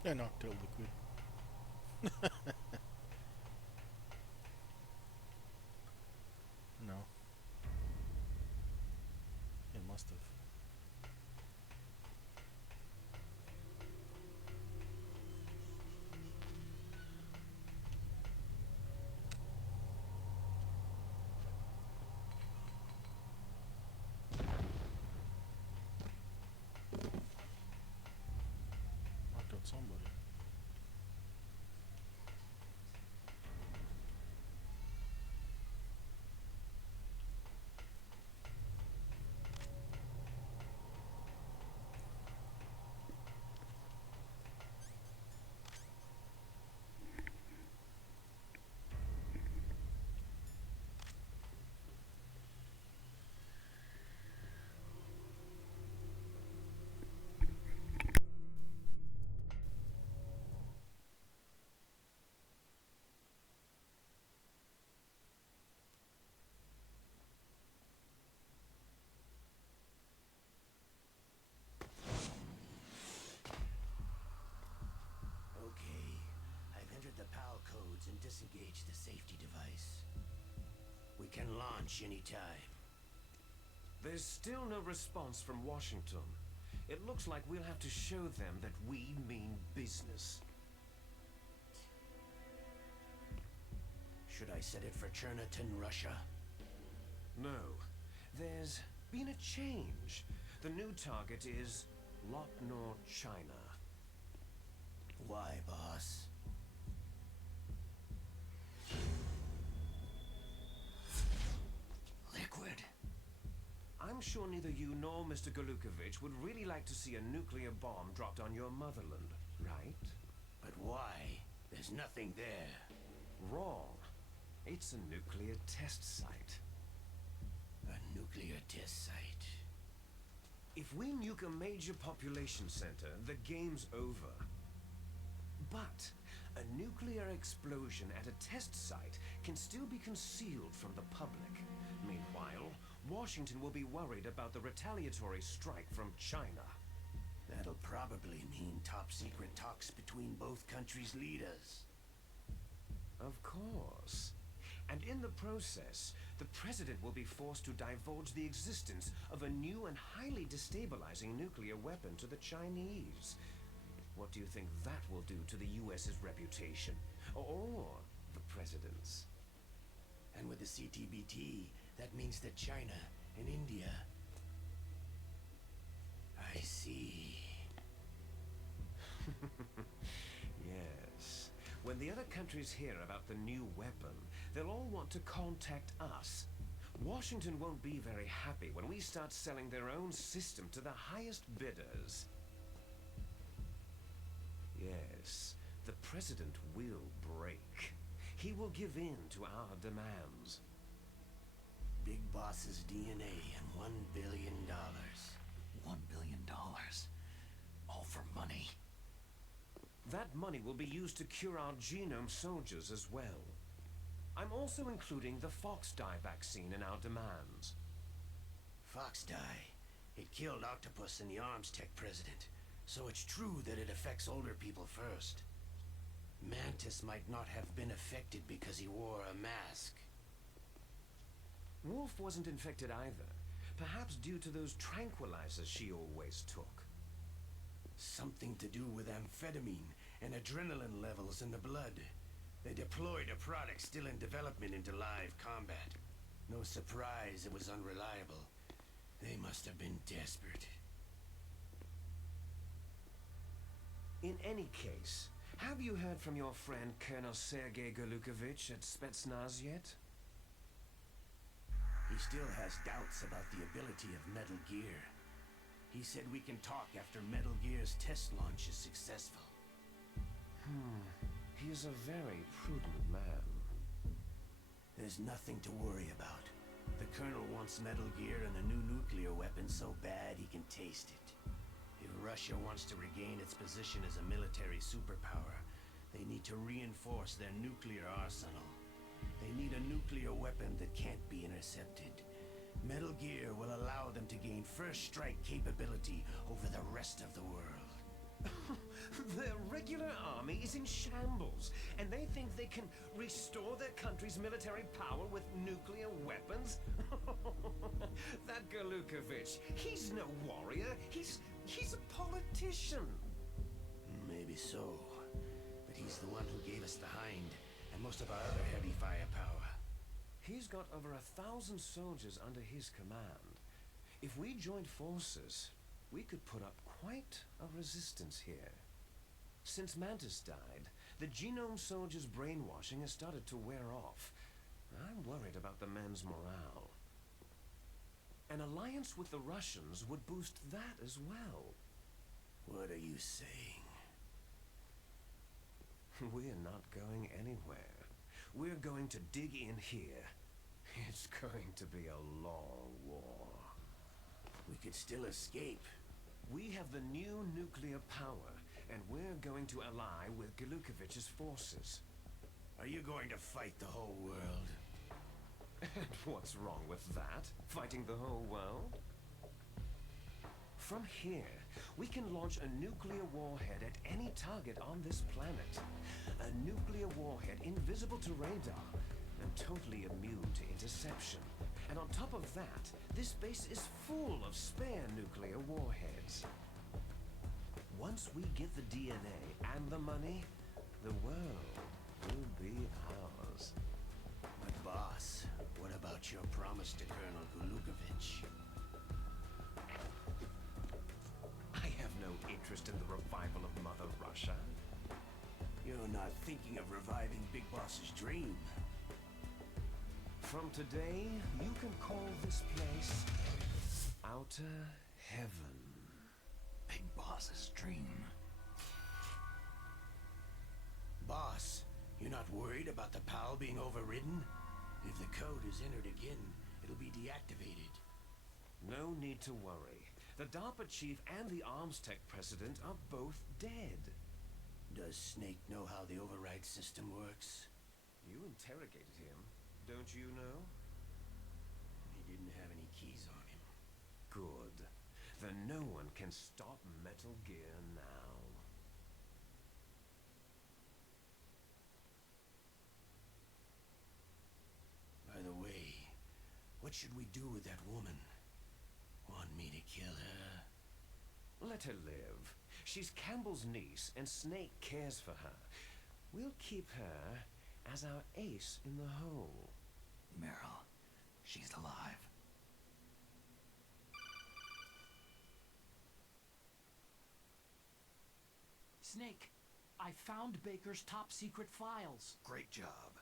An octal liquid. No. It must have. launch anytime. There's still no response from Washington. It looks like we'll have to show them that we mean business. Should I set it for Cherniton, Russia? No. There's been a change. The new target is Lopnor, China. Why, boss? Liquid. I'm sure neither you nor Mr. Golukovich would really like to see a nuclear bomb dropped on your motherland, right? But why? There's nothing there. Wrong. It's a nuclear test site. A nuclear test site. If we nuke a major population center, the game's over. But a nuclear explosion at a test site can still be concealed from the public. Meanwhile, Washington will be worried about the retaliatory strike from China. That'll probably mean top-secret talks between both countries' leaders. Of course. And in the process, the president will be forced to divulge the existence of a new and highly destabilizing nuclear weapon to the Chinese. What do you think that will do to the US's reputation? Or the president's? And with the CTBT, that means that China and India... I see. Yes. When the other countries hear about the new weapon, they'll all want to contact us. Washington won't be very happy when we start selling their own system to the highest bidders. Yes, the president will break. He will give in to our demands. Big Boss's DNA and $1 billion. $1 billion? All for money? That money will be used to cure our genome soldiers as well. I'm also including the Fox dye vaccine in our demands. Fox dye? It killed Octopus and the Arms Tech president. So it's true that it affects older people first. Mantis might not have been affected because he wore a mask. Wolf wasn't infected either. Perhaps due to those tranquilizers she always took. Something to do with amphetamine and adrenaline levels in the blood. They deployed a product still in development into live combat. No surprise it was unreliable. They must have been desperate. In any case, have you heard from your friend Colonel Sergei Golukovich at Spetsnaz yet? He still has doubts about the ability of Metal Gear. He said we can talk after Metal Gear's test launch is successful. He is a very prudent man. There's nothing to worry about. The Colonel wants Metal Gear and a new nuclear weapon so bad he can taste it. If Russia wants to regain its position as a military superpower, they need to reinforce their nuclear arsenal. They need a nuclear weapon that can't be intercepted. Metal Gear will allow them to gain first strike capability over the rest of the world. Their regular army is in shambles, and they think they can restore their country's military power with nuclear weapons? That Golukovich, he's no warrior. He's a politician. Maybe so. But he's the one who gave us the Hind and most of our other heavy firepower. He's got over 1,000 soldiers under his command. If we joined forces, we could put up quite a resistance here. Since Mantis died, the genome soldiers' brainwashing has started to wear off. I'm worried about the men's morale. An alliance with the Russians would boost that as well. What are you saying? We're not going anywhere. We're going to dig in here. It's going to be a long war. We could still escape. We have the new nuclear power, and we're going to ally with Golukovich's forces. Are you going to fight the whole world? And what's wrong with that? Fighting the whole world? From here, we can launch a nuclear warhead at any target on this planet. A nuclear warhead invisible to radar and totally immune to interception. And on top of that, this base is full of spare nuclear warheads. Once we get the DNA and the money, the world will be ours. But boss, what about your promise to Colonel Gulukovich? I have no interest in the revival of Mother Russia. You're not thinking of reviving Big Boss's dream. From today, you can call this place Outer Heaven. Big Boss's dream. Boss, you're not worried about the PAL being overridden? If the code is entered again, it'll be deactivated. No need to worry. The DARPA chief and the Arms Tech president are both dead. Does Snake know how the override system works? You interrogated him, don't you know? He didn't have any keys on him. Good. Then no one can stop Metal Gear now. By the way, what should we do with that woman? Want me to kill her? Let her live. She's Campbell's niece, and Snake cares for her. We'll keep her as our ace in the hole. Meryl, she's alive. Snake, I found Baker's top secret files. Great job.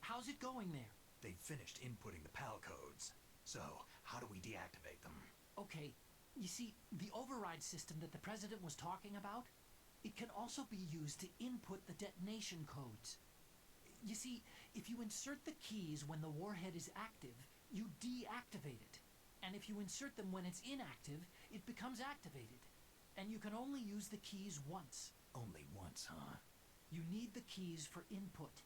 How's it going there? They finished inputting the PAL codes. So, how do we deactivate them? Okay, you see, the override system that the president was talking about, it can also be used to input the detonation codes. You see, if you insert the keys when the warhead is active, you deactivate it. And if you insert them when it's inactive, it becomes activated. And you can only use the keys once. Only once, huh? You need the keys for input.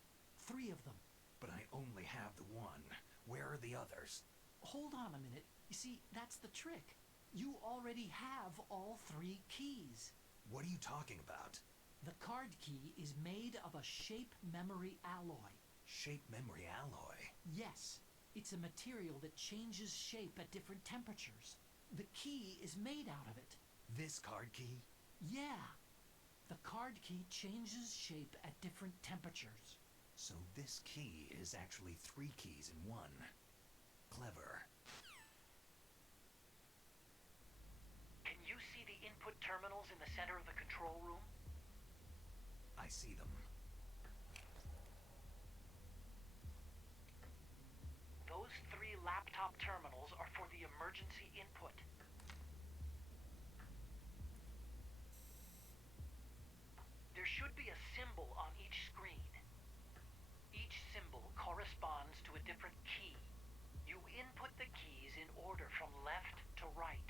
3 of them. But I only have the one. Where are the others? Hold on a minute. You see, that's the trick. You already have all 3 keys. What are you talking about? The card key is made of a shape memory alloy. Shape memory alloy? Yes. It's a material that changes shape at different temperatures. The key is made out of it. This card key? Yeah. The card key changes shape at different temperatures. So this key is actually 3 keys in one. Clever. Can you see the input terminals in the center of the control room? I see them. Those 3 laptop terminals are for the emergency input. There should be a symbol on each screen. Each symbol corresponds to a different key. You input the keys in order from left to right.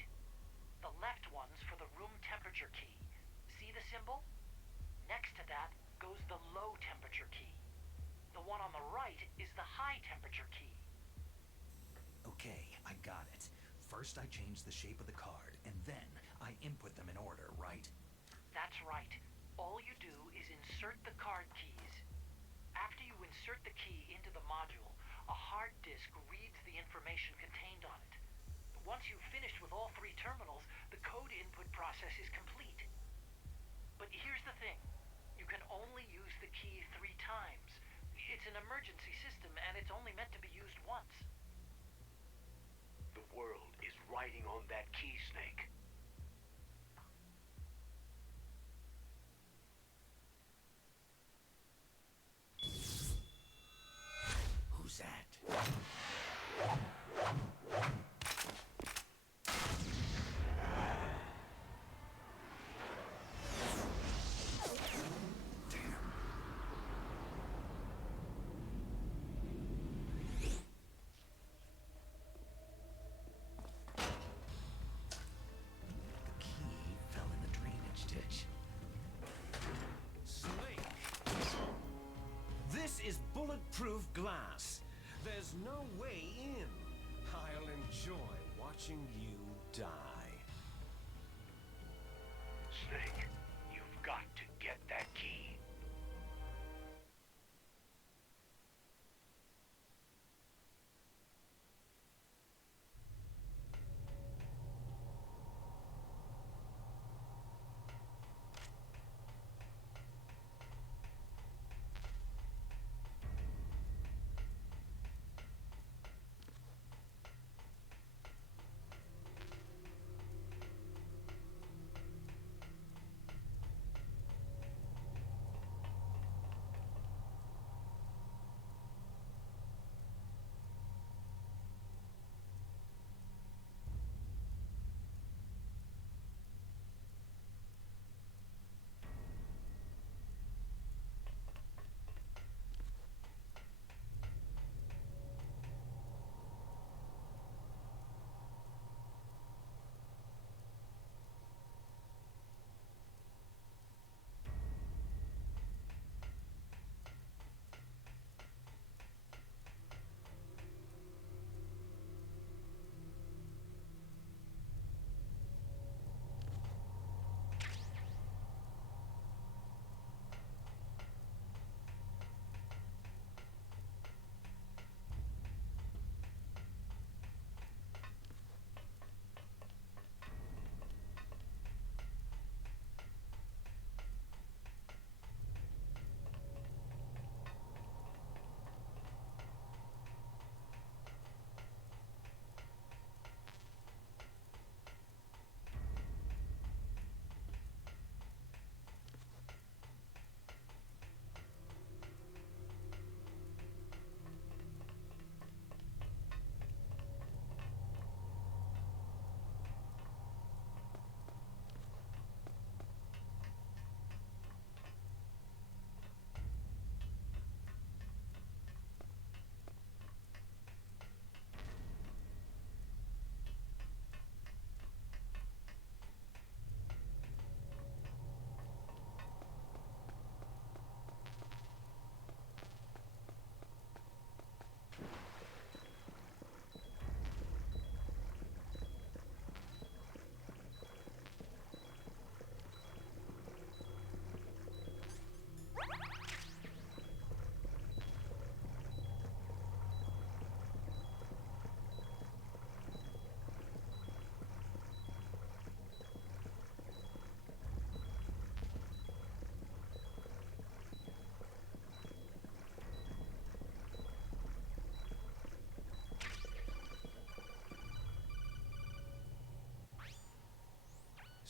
The left one's for the room temperature key. See the symbol? Next to that goes the low temperature key. The one on the right is the high temperature key. Okay, I got it. First I change the shape of the card, and then I input them in order, right? That's right. All you do is insert the card keys. After you insert the key into the module, a hard disk reads the information contained on it. Once you've finished with all 3 terminals, the code input process is complete. But here's the thing. You can only use the key 3 times. It's an emergency system, and it's only meant to be used once. The world is riding on that key, Snake. Who's that? The key fell in the drainage ditch. Snake! This is bulletproof glass. There's no way in. I'll enjoy watching you die. Snake, you've got to get that key.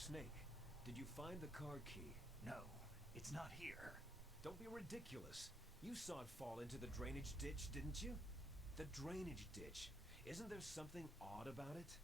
Snake, did you find the card key? No, it's not here. Don't be ridiculous. You saw it fall into the drainage ditch, didn't you? The drainage ditch. Isn't there something odd about it?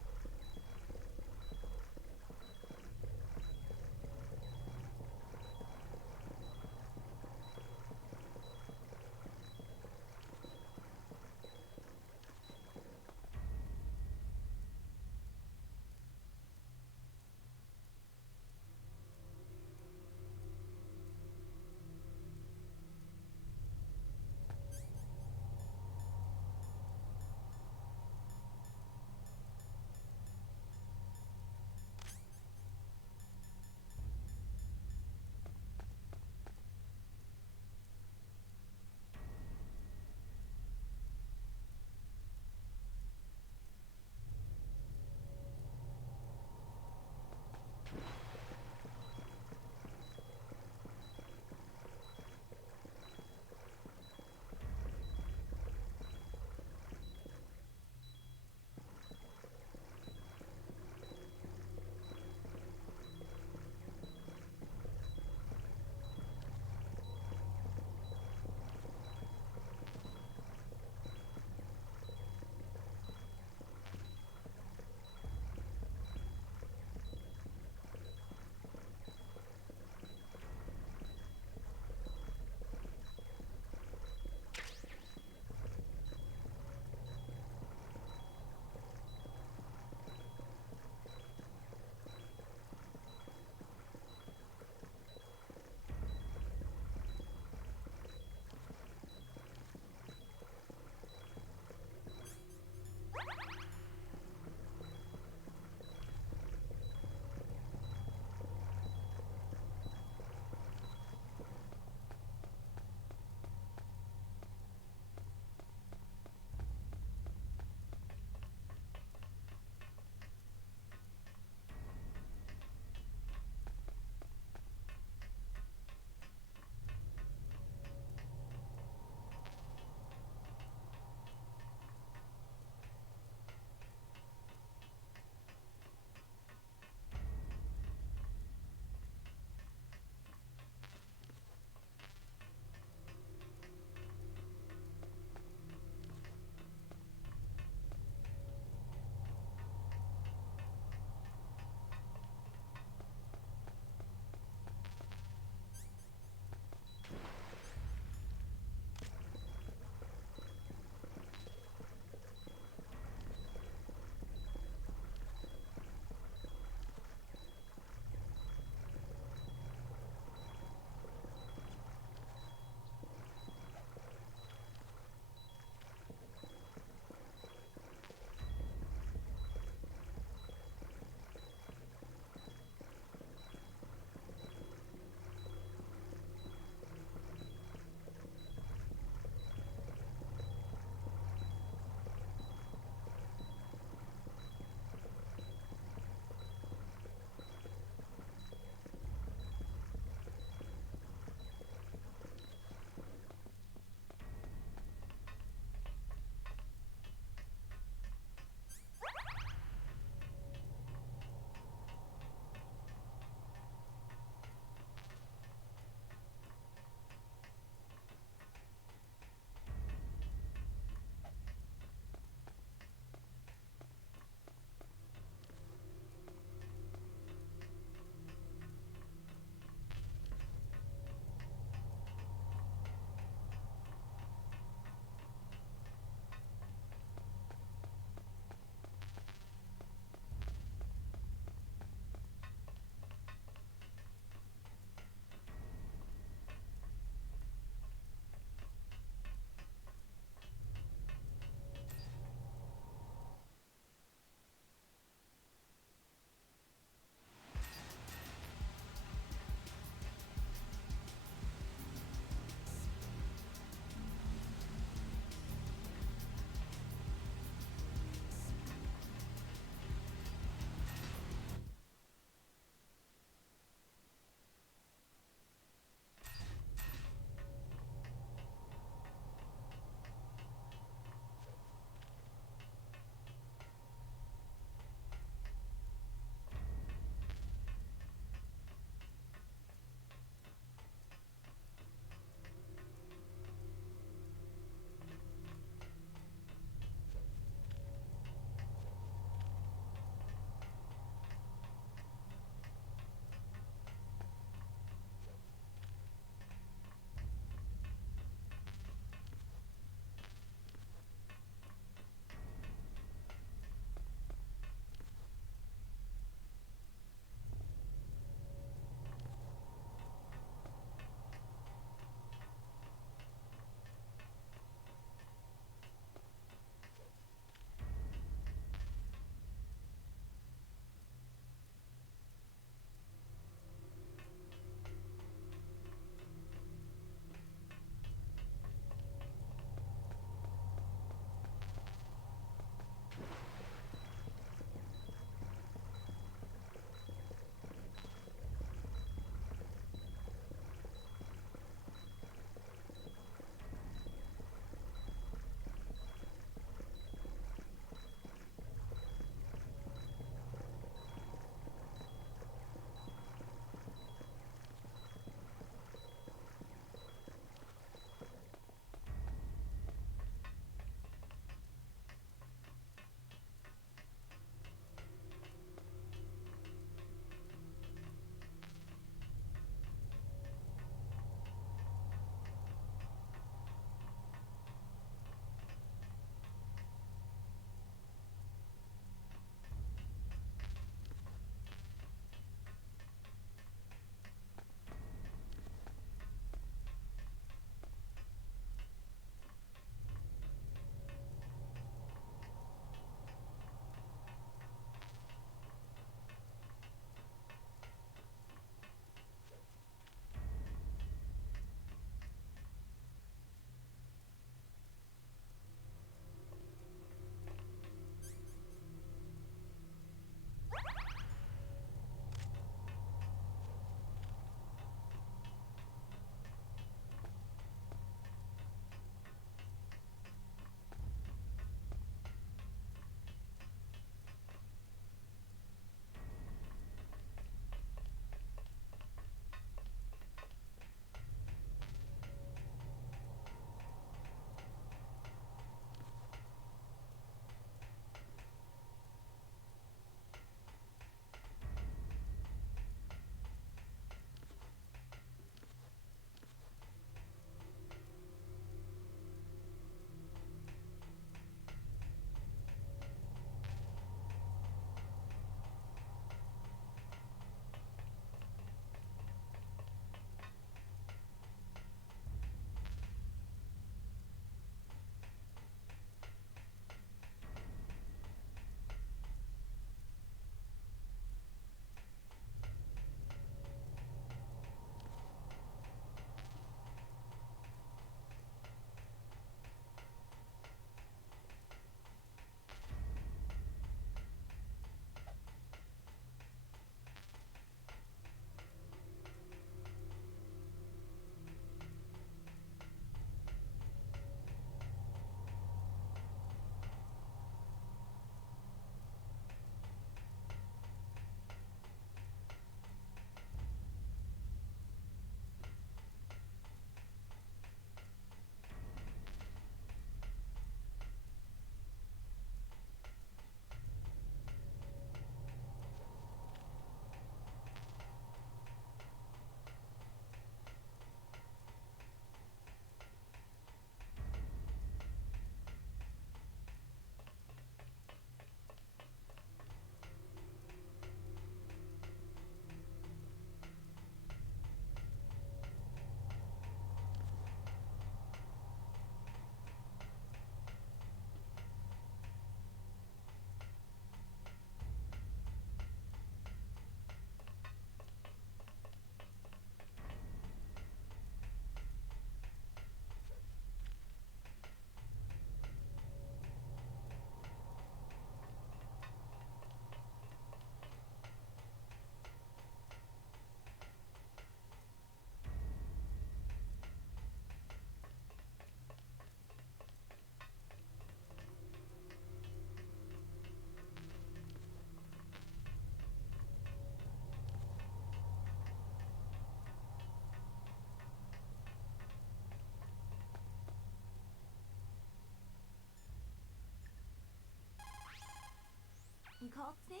You called, Snake?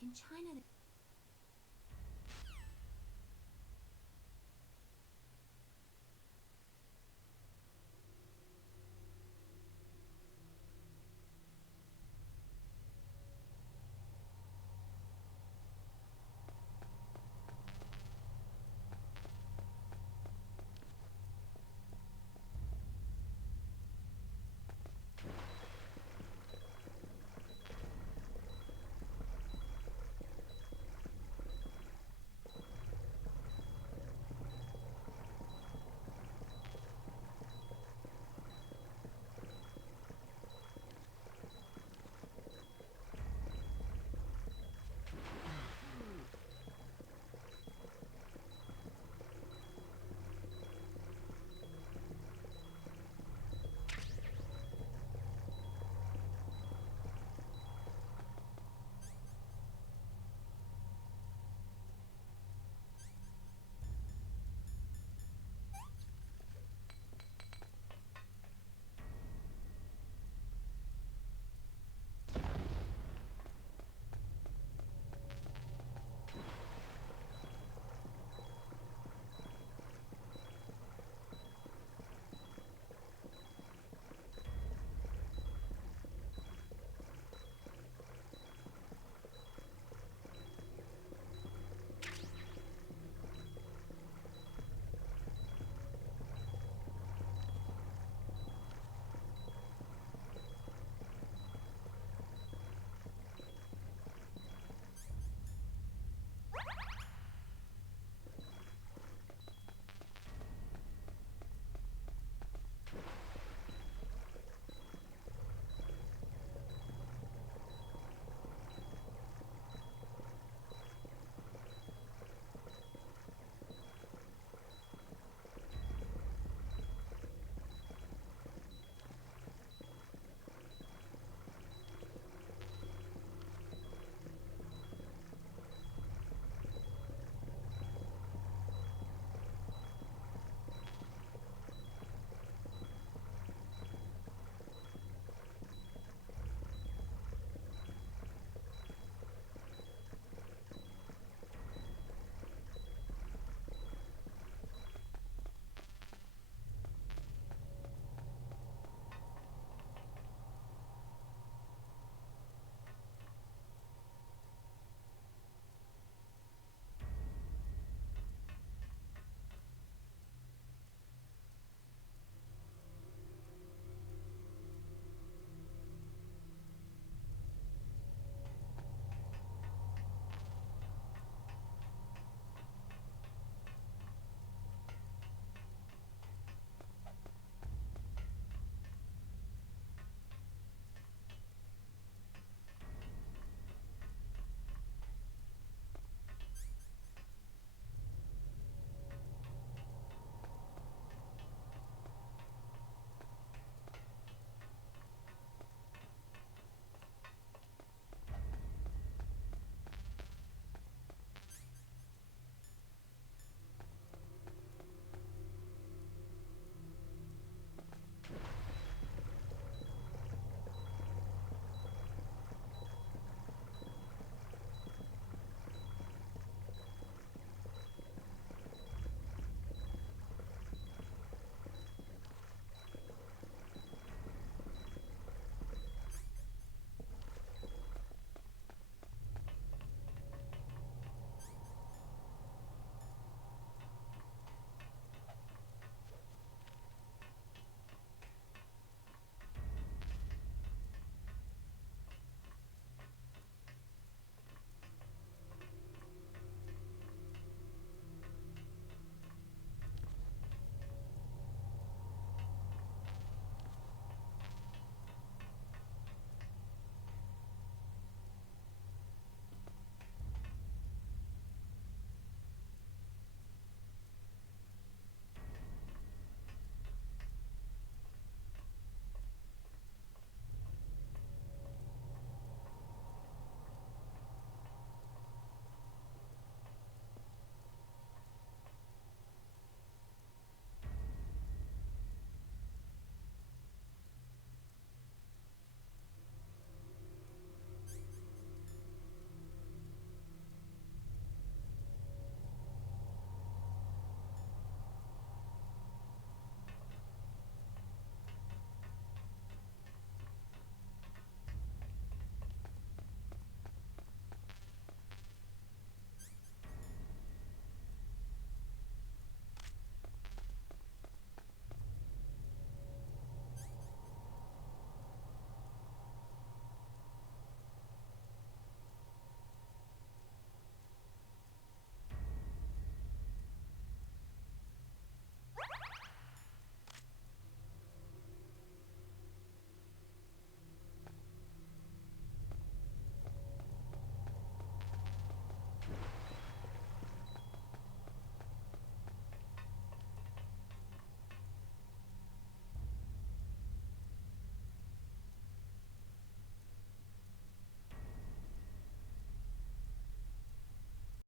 In China,